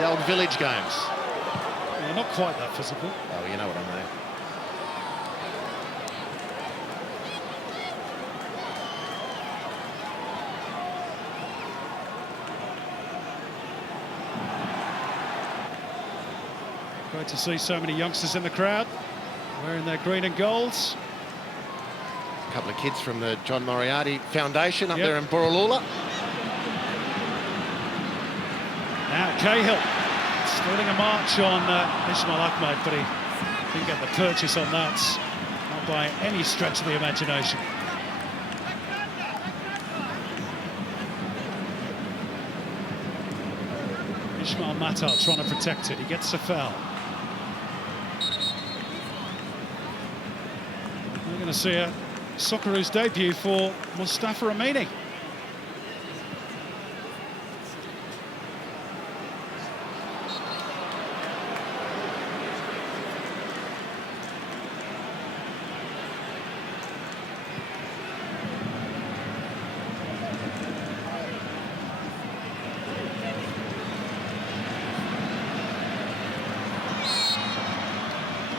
The old village games. Yeah, not quite that physical. Oh, you know what I mean. Great to see so many youngsters in the crowd wearing their green and golds. A couple of kids from the John Moriarty Foundation up Yep. there in Borroloola. Now Cahill starting a march on Ismail Ahmed, but he didn't get the purchase on that. Not by any stretch of the imagination. Ismail Matar trying to protect it. He gets a foul. We're going to see a Socceroos debut for Mustafa Amini.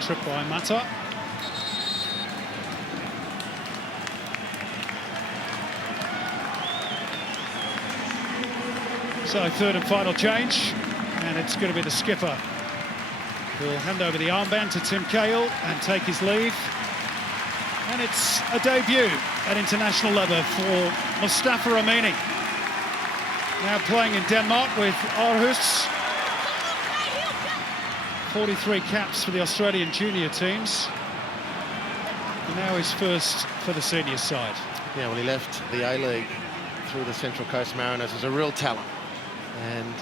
Trip by Mata. So third and final change, and it's going to be the skipper who'll hand over the armband to Tim Cahill and take his leave. And it's a debut at international level for Mustafa Amini. Now playing in Denmark with Aarhus. 43 caps for the Australian junior teams. And now his first for the senior side. Yeah, well, he left the A-League through the Central Coast Mariners as a real talent. And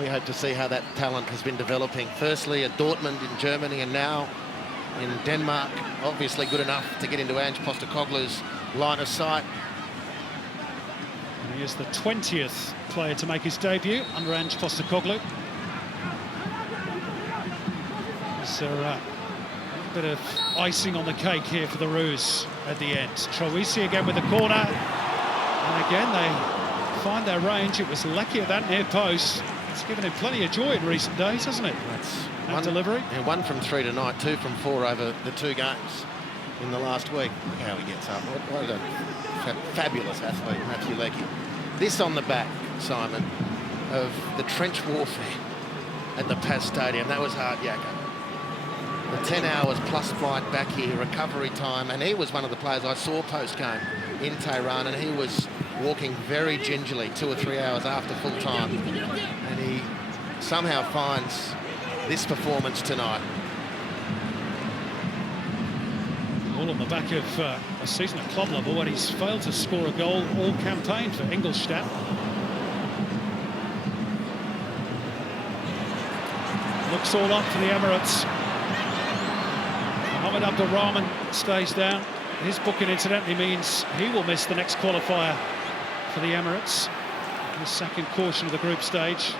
we hope to see how that talent has been developing. Firstly at Dortmund in Germany, and now in Denmark. Obviously good enough to get into Ange Postecoglou's line of sight. And he is the 20th player to make his debut under Ange Postecoglou. So a bit of icing on the cake here for the Roos at the end. Troisi again with the corner, and again they find their range. It was lucky at that near post. It's given him plenty of joy in recent days, hasn't it? That's That delivery. Yeah, 1 from 3 tonight, 2 from 4 over the 2 games in the last week. Look how he gets up. What a fabulous athlete, Matthew Leckie. This on the back, Simon, of the trench warfare at the Paz Stadium. That was hard yakka. The 10 hours plus flight back here, recovery time, and he was one of the players I saw post-game in Tehran, and he was walking very gingerly 2 or 3 hours after full time, and he somehow finds this performance tonight. All on the back of a season at club level when he's failed to score a goal all campaign for Ingolstadt. Looks all up for the Emirates. Mohamed Abdulrahman stays down. His booking incidentally means he will miss the next qualifier for the Emirates. The second caution of the group stage.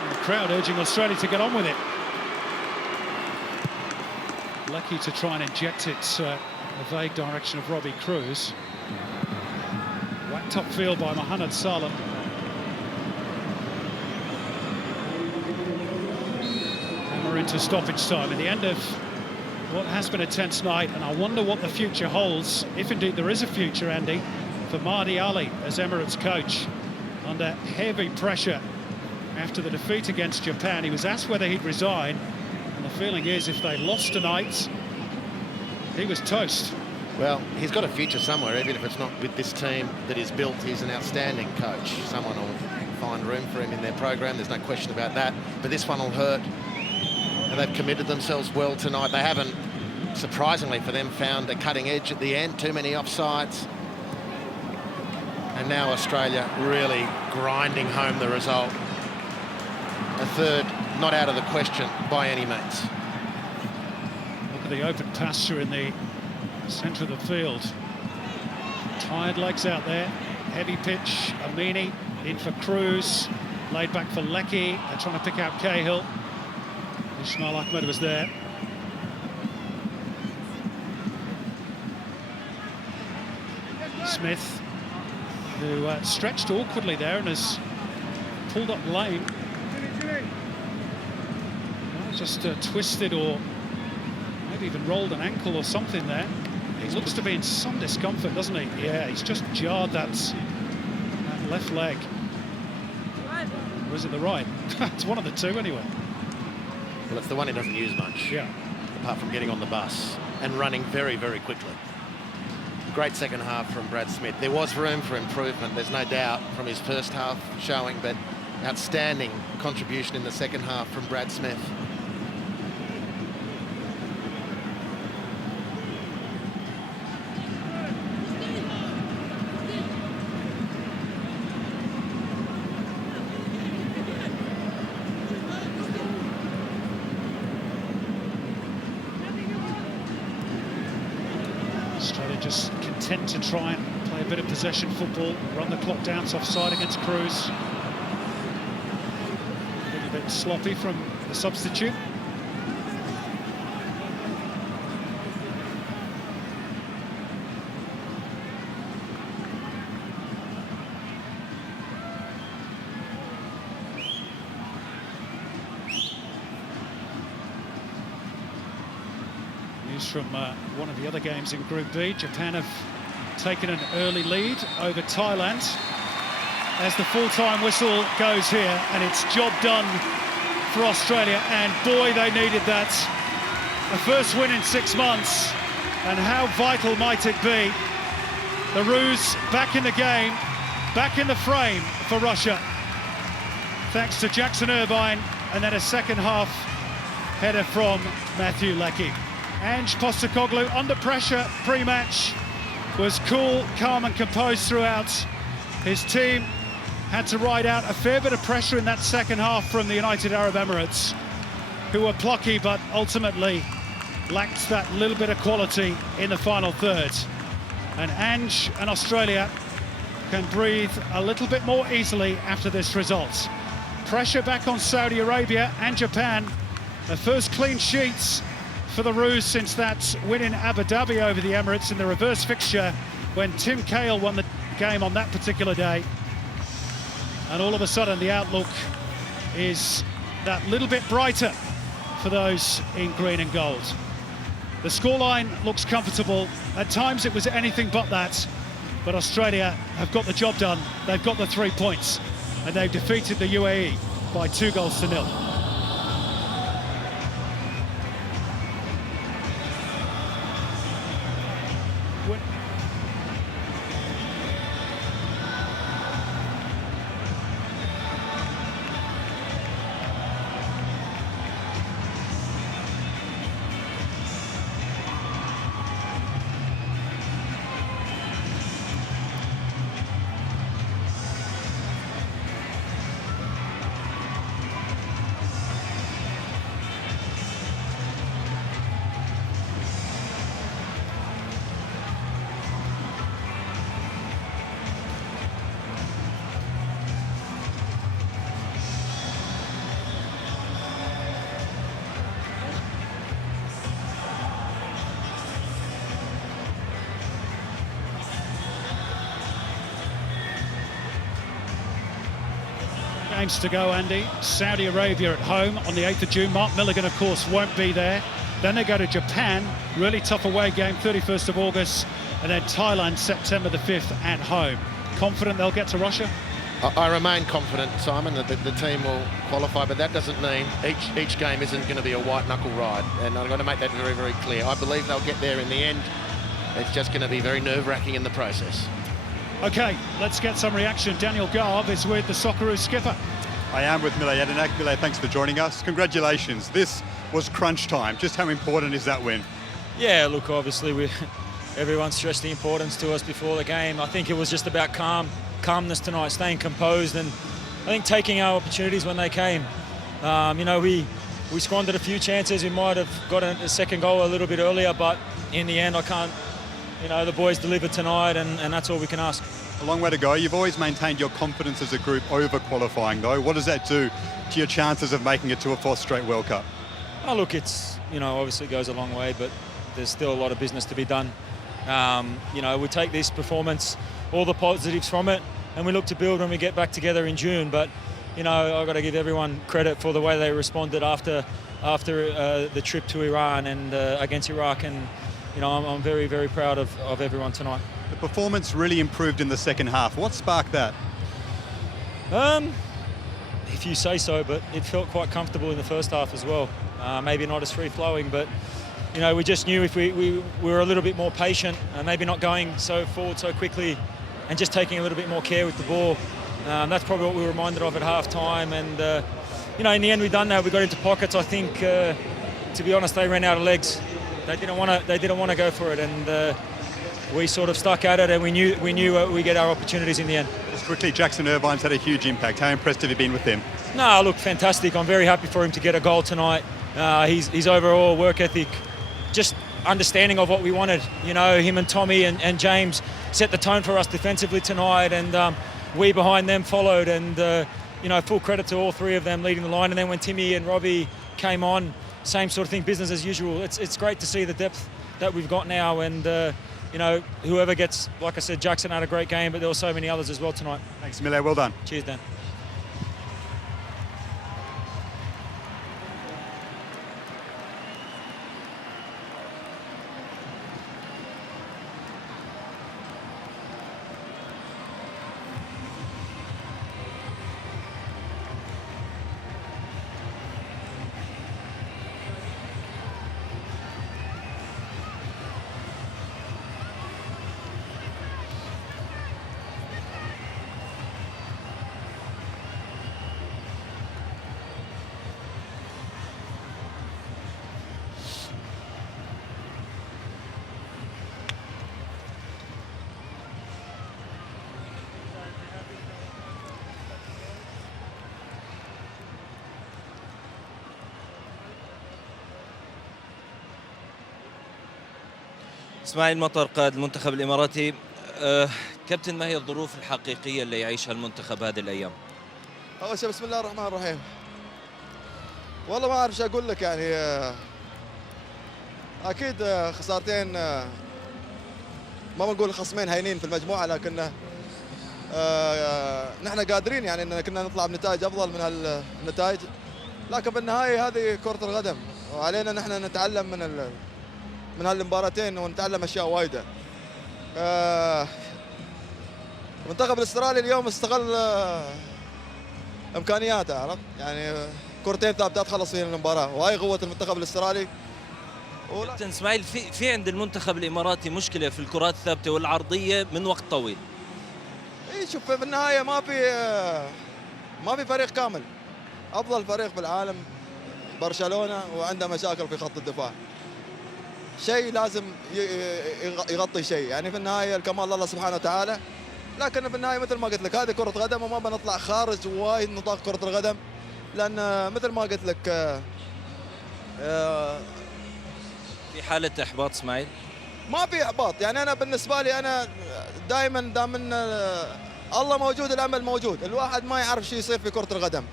And the crowd urging Australia to get on with it. Lucky to try and inject it the vague direction of Robbie Cruz. Whacked upfield by Mohamed Salah. And we're into stoppage time at the end of what has been a tense night, and I wonder what the future holds, if indeed there is a future, Andy, for Mahdi Ali as Emirates coach. Under heavy pressure after the defeat against Japan, he was asked whether he'd resign. The feeling is if they lost tonight, he was toast. Well, he's got a future somewhere, even if it's not with this team that he's built. He's an outstanding coach. Someone will find room for him in their program, there's no question about that. But this one will hurt. And they've committed themselves well tonight. They haven't, surprisingly for them, found a cutting edge at the end. Too many offsides. And now Australia really grinding home the result. A third not out of the question by any means. Look at the open pasture in the centre of the field. Tired legs out there. Heavy pitch. Amini in for Cruz. Laid back for Leckie. They're trying to pick out Cahill. Ismail Ahmed was there. Smith, who stretched awkwardly there and has pulled up lame. Just twisted or maybe even rolled an ankle or something there. He looks to be in some discomfort, doesn't he? Yeah, he's just jarred that left leg. Or is it the right? It's one of the two anyway. Well, it's the one he doesn't use much. Yeah. Apart from getting on the bus and running very, very quickly. Great second half from Brad Smith. There was room for improvement, there's no doubt, from his first half showing, but outstanding contribution in the second half from Brad Smith. Australia just content to try and play a bit of possession football, run the clock down, it's offside against Cruz. A little bit sloppy from the substitute. News from one of the other games in Group B. Japan have taken an early lead over Thailand as the full-time whistle goes here, and it's job done for Australia, and boy, they needed that. A first win in 6 months, and how vital might it be? The Roos back in the game, back in the frame for Russia, thanks to Jackson Irvine, and then a second half header from Matthew Leckie. Ange Postecoglou, under pressure pre-match, was cool, calm and composed throughout. His team had to ride out a fair bit of pressure in that second half from the United Arab Emirates, who were plucky but ultimately lacked that little bit of quality in the final third. And Ange and Australia can breathe a little bit more easily after this result. Pressure back on Saudi Arabia and Japan. The first clean sheets for the Roos since that win in Abu Dhabi over the Emirates in the reverse fixture when Tim Cahill won the game on that particular day. And all of a sudden the outlook is that little bit brighter for those in green and gold. The scoreline looks comfortable. At times it was anything but that, but Australia have got the job done. They've got the 3 points, and they've defeated the UAE by 2-0. games to go, Andy. Saudi Arabia at home on the 8th of June. Mark Milligan, of course, won't be there. Then they go to Japan, really tough away game, 31st of August. And then Thailand, September the 5th at home. Confident they'll get to Russia? I remain confident, Simon, that the team will qualify, but that doesn't mean each game isn't going to be a white-knuckle ride, and I'm going to make that very, very clear. I believe they'll get there in the end. It's just going to be very nerve-wracking in the process. OK, let's get some reaction. Daniel Garb is with the Socceroos skipper. I am with Mile Jedinak. Mile, thanks for joining us. Congratulations. This was crunch time. Just how important is that win? Yeah, look, obviously everyone stressed the importance to us before the game. I think it was just about calmness tonight, staying composed, and I think taking our opportunities when they came. You know, we squandered a few chances. We might have gotten a second goal a little bit earlier, but in the end, I can't. You know, the boys delivered tonight, and that's all we can ask. A long way to go. You've always maintained your confidence as a group over qualifying, though. What does that do to your chances of making it to a 4th straight World Cup? Oh, look, it's, you know, obviously it goes a long way, but there's still a lot of business to be done. You know, we take this performance, all the positives from it, and we look to build when we get back together in June. But, you know, I've got to give everyone credit for the way they responded after the trip to Iran and against Iraq. And, you know, I'm very, very proud of everyone tonight. The performance really improved in the second half. What sparked that? If you say so, but it felt quite comfortable in the first half as well. Maybe not as free-flowing, but, you know, we just knew if we were a little bit more patient and maybe not going so forward so quickly and just taking a little bit more care with the ball. That's probably what we were reminded of at half-time. And, you know, in the end, we done that. We got into pockets. I think, to be honest, they ran out of legs. They didn't want to go for it, and we sort of stuck at it, and we knew we get our opportunities in the end. Just quickly, Jackson Irvine's had a huge impact. How impressed have you been with him? No, look, fantastic. I'm very happy for him to get a goal tonight. His overall work ethic, just understanding of what we wanted. You know, him and Tommy and James set the tone for us defensively tonight, and we behind them followed. And you know, full credit to all three of them leading the line. And then when Timmy and Robbie came on, same sort of thing, business as usual. It's great to see the depth that we've got now, and you know, whoever gets, like I said, Jackson had a great game, but there were so many others as well tonight. Thanks, Mile. Well done. Cheers, Dan. اسماعيل مطر قائد المنتخب الإماراتي. كابتن، ما هي الظروف الحقيقية اللي يعيشها المنتخب هذه الأيام؟ أول شيء بسم الله الرحمن الرحيم. والله ما أعرف ايش أقول لك، يعني أكيد خسارتين، ما بنقول خصمين هينين في المجموعة، لكن نحن قادرين يعني إن كنا نطلع بنتائج أفضل من هالنتائج، لكن بالنهاية هذه كرة القدم، وعلينا نحن نتعلم من هالمباراتين ونتعلم اشياء وايده. المنتخب الاسترالي اليوم استغل امكانياته، عرفت؟ يعني كرتين ثابتات خلص فيهم المباراه، وهي قوه المنتخب الاسترالي. كابتن اسماعيل، في عند المنتخب الاماراتي مشكله في الكرات الثابته والعرضيه من وقت طويل. اي شوف، في النهايه ما في فريق كامل. افضل فريق بالعالم برشلونه وعنده مشاكل في خط الدفاع. شيء لازم يغطي شيء، يعني في النهايه الكمال الله سبحانه وتعالى، لكن في النهايه مثل ما قلت لك هذه كره قدم، وما بنطلع خارج وايد نطاق كره القدم، لان مثل ما قلت لك في حاله احباط اسماعيل؟ ما في احباط، يعني انا بالنسبه لي انا دائما الله موجود الامل موجود. الواحد ما يعرف شو يصير في كره القدم.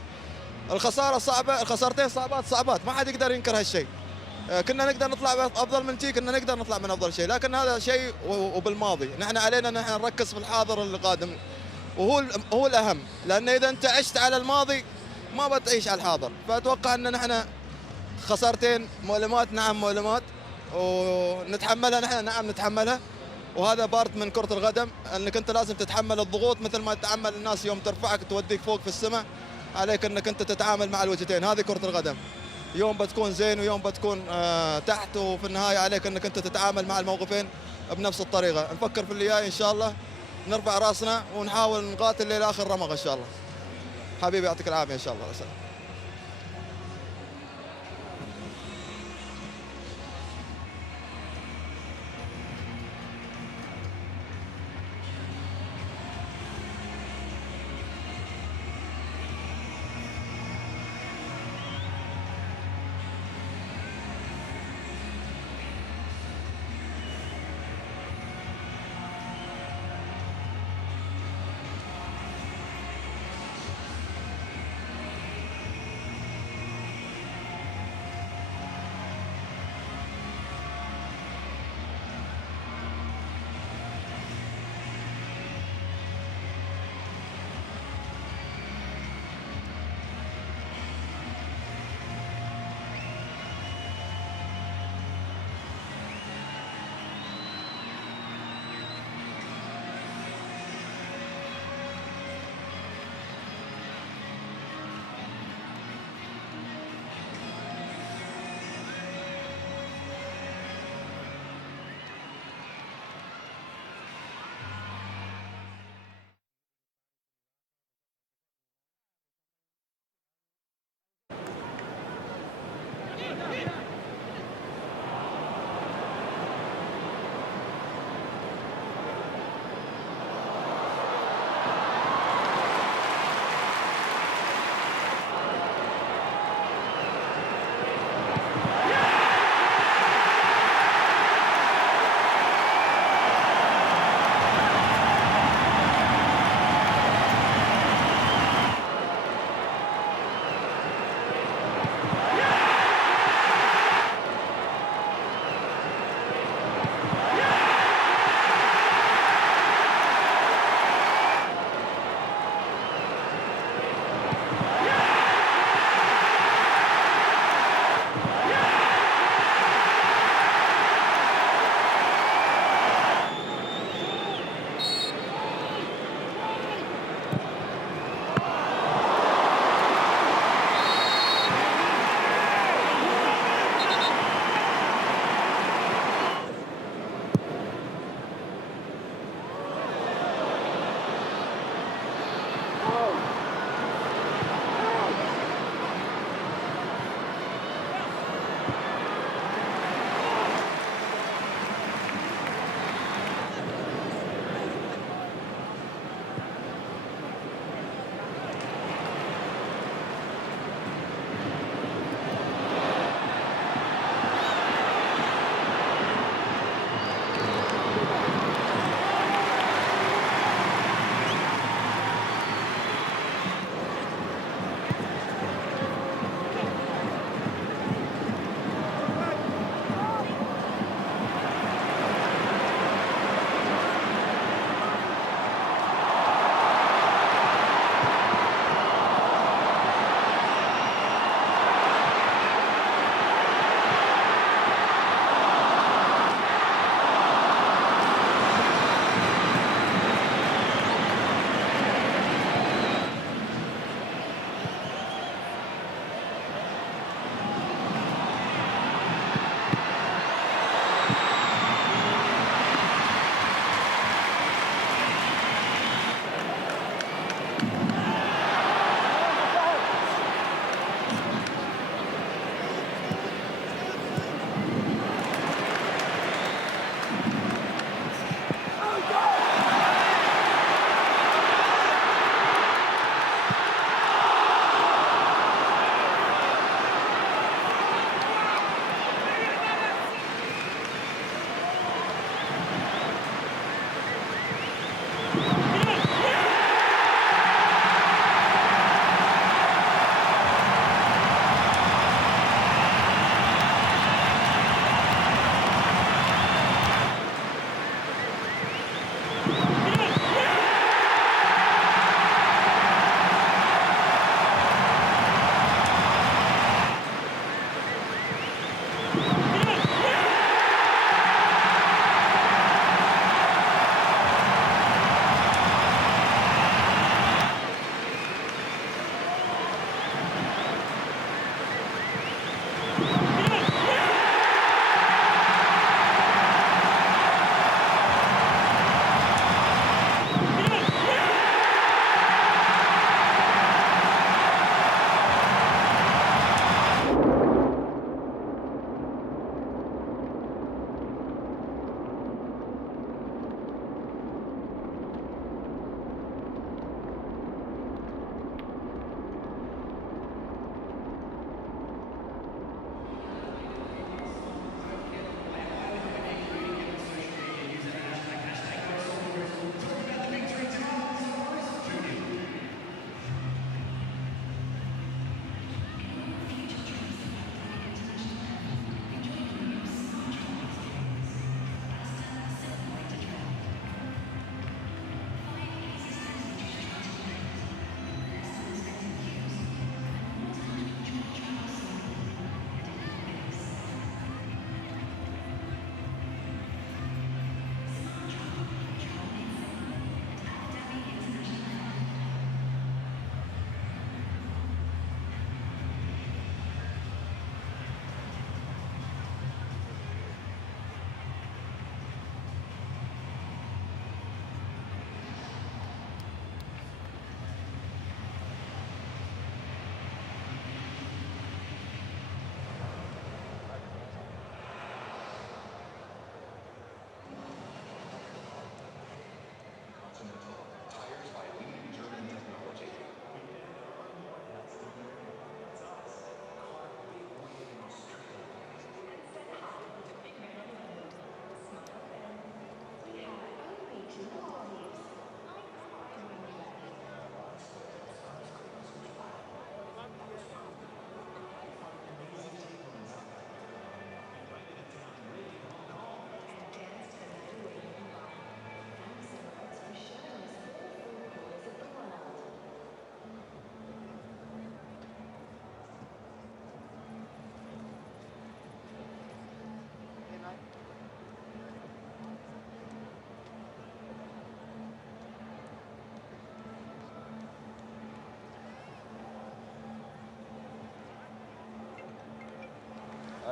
الخساره صعبه، الخسارتين صعبات، ما حد يقدر ينكر هالشيء. كنا نقدر نطلع افضل من شيء، كنا نقدر نطلع من افضل شيء، لكن هذا شيء وبالماضي. نحن علينا نحن نركز في الحاضر القادم، هو الاهم، لان اذا انت عشت على الماضي ما بتعيش على الحاضر. فاتوقع ان نحن خسارتين مؤلمات، نعم مؤلمات، ونتحملها نحن، نعم نتحملها، وهذا بارت من كرة القدم، انك انت لازم تتحمل الضغوط مثل ما تتحمل الناس يوم ترفعك توديك فوق في السماء. عليك انك انت تتعامل مع الوجهتين، هذه كرة القدم. يوم بتكون زين ويوم بتكون تحت، وفي النهاية عليك انك انت تتعامل مع الموقفين بنفس الطريقة. نفكر في اللي جاي ان شاء الله، نرفع راسنا ونحاول نقاتل الى اخر رمق ان شاء الله. حبيبي يعطيك العافية ان شاء الله. سلام.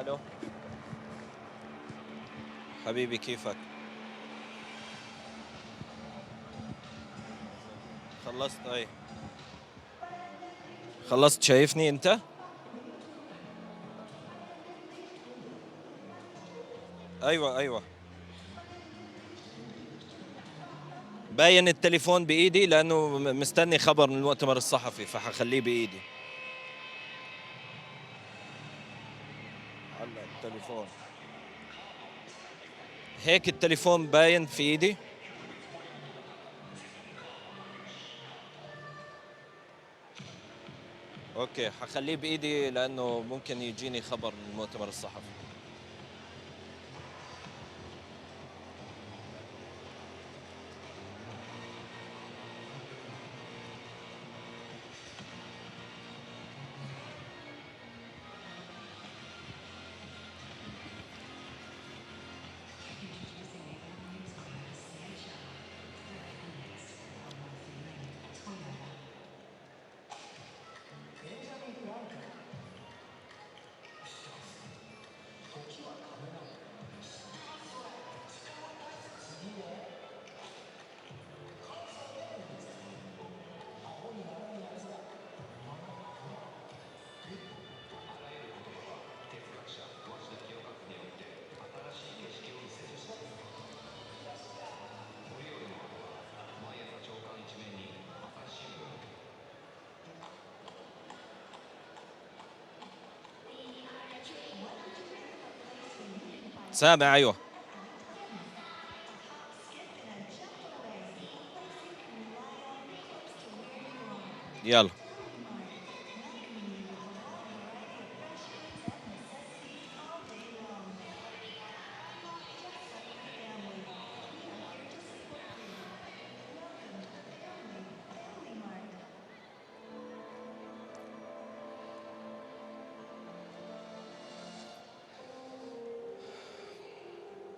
الو حبيبي كيفك؟ خلصت؟ اي خلصت. شايفني انت؟ ايوه ايوه. باين التليفون بايدي لانه مستني خبر من المؤتمر الصحفي فحخليه بايدي. علق التليفون هيك، التليفون باين في ايدي. اوكي حخليه بايدي لانه ممكن يجيني خبر من المؤتمر الصحفي. سامع؟ ايوه. يلا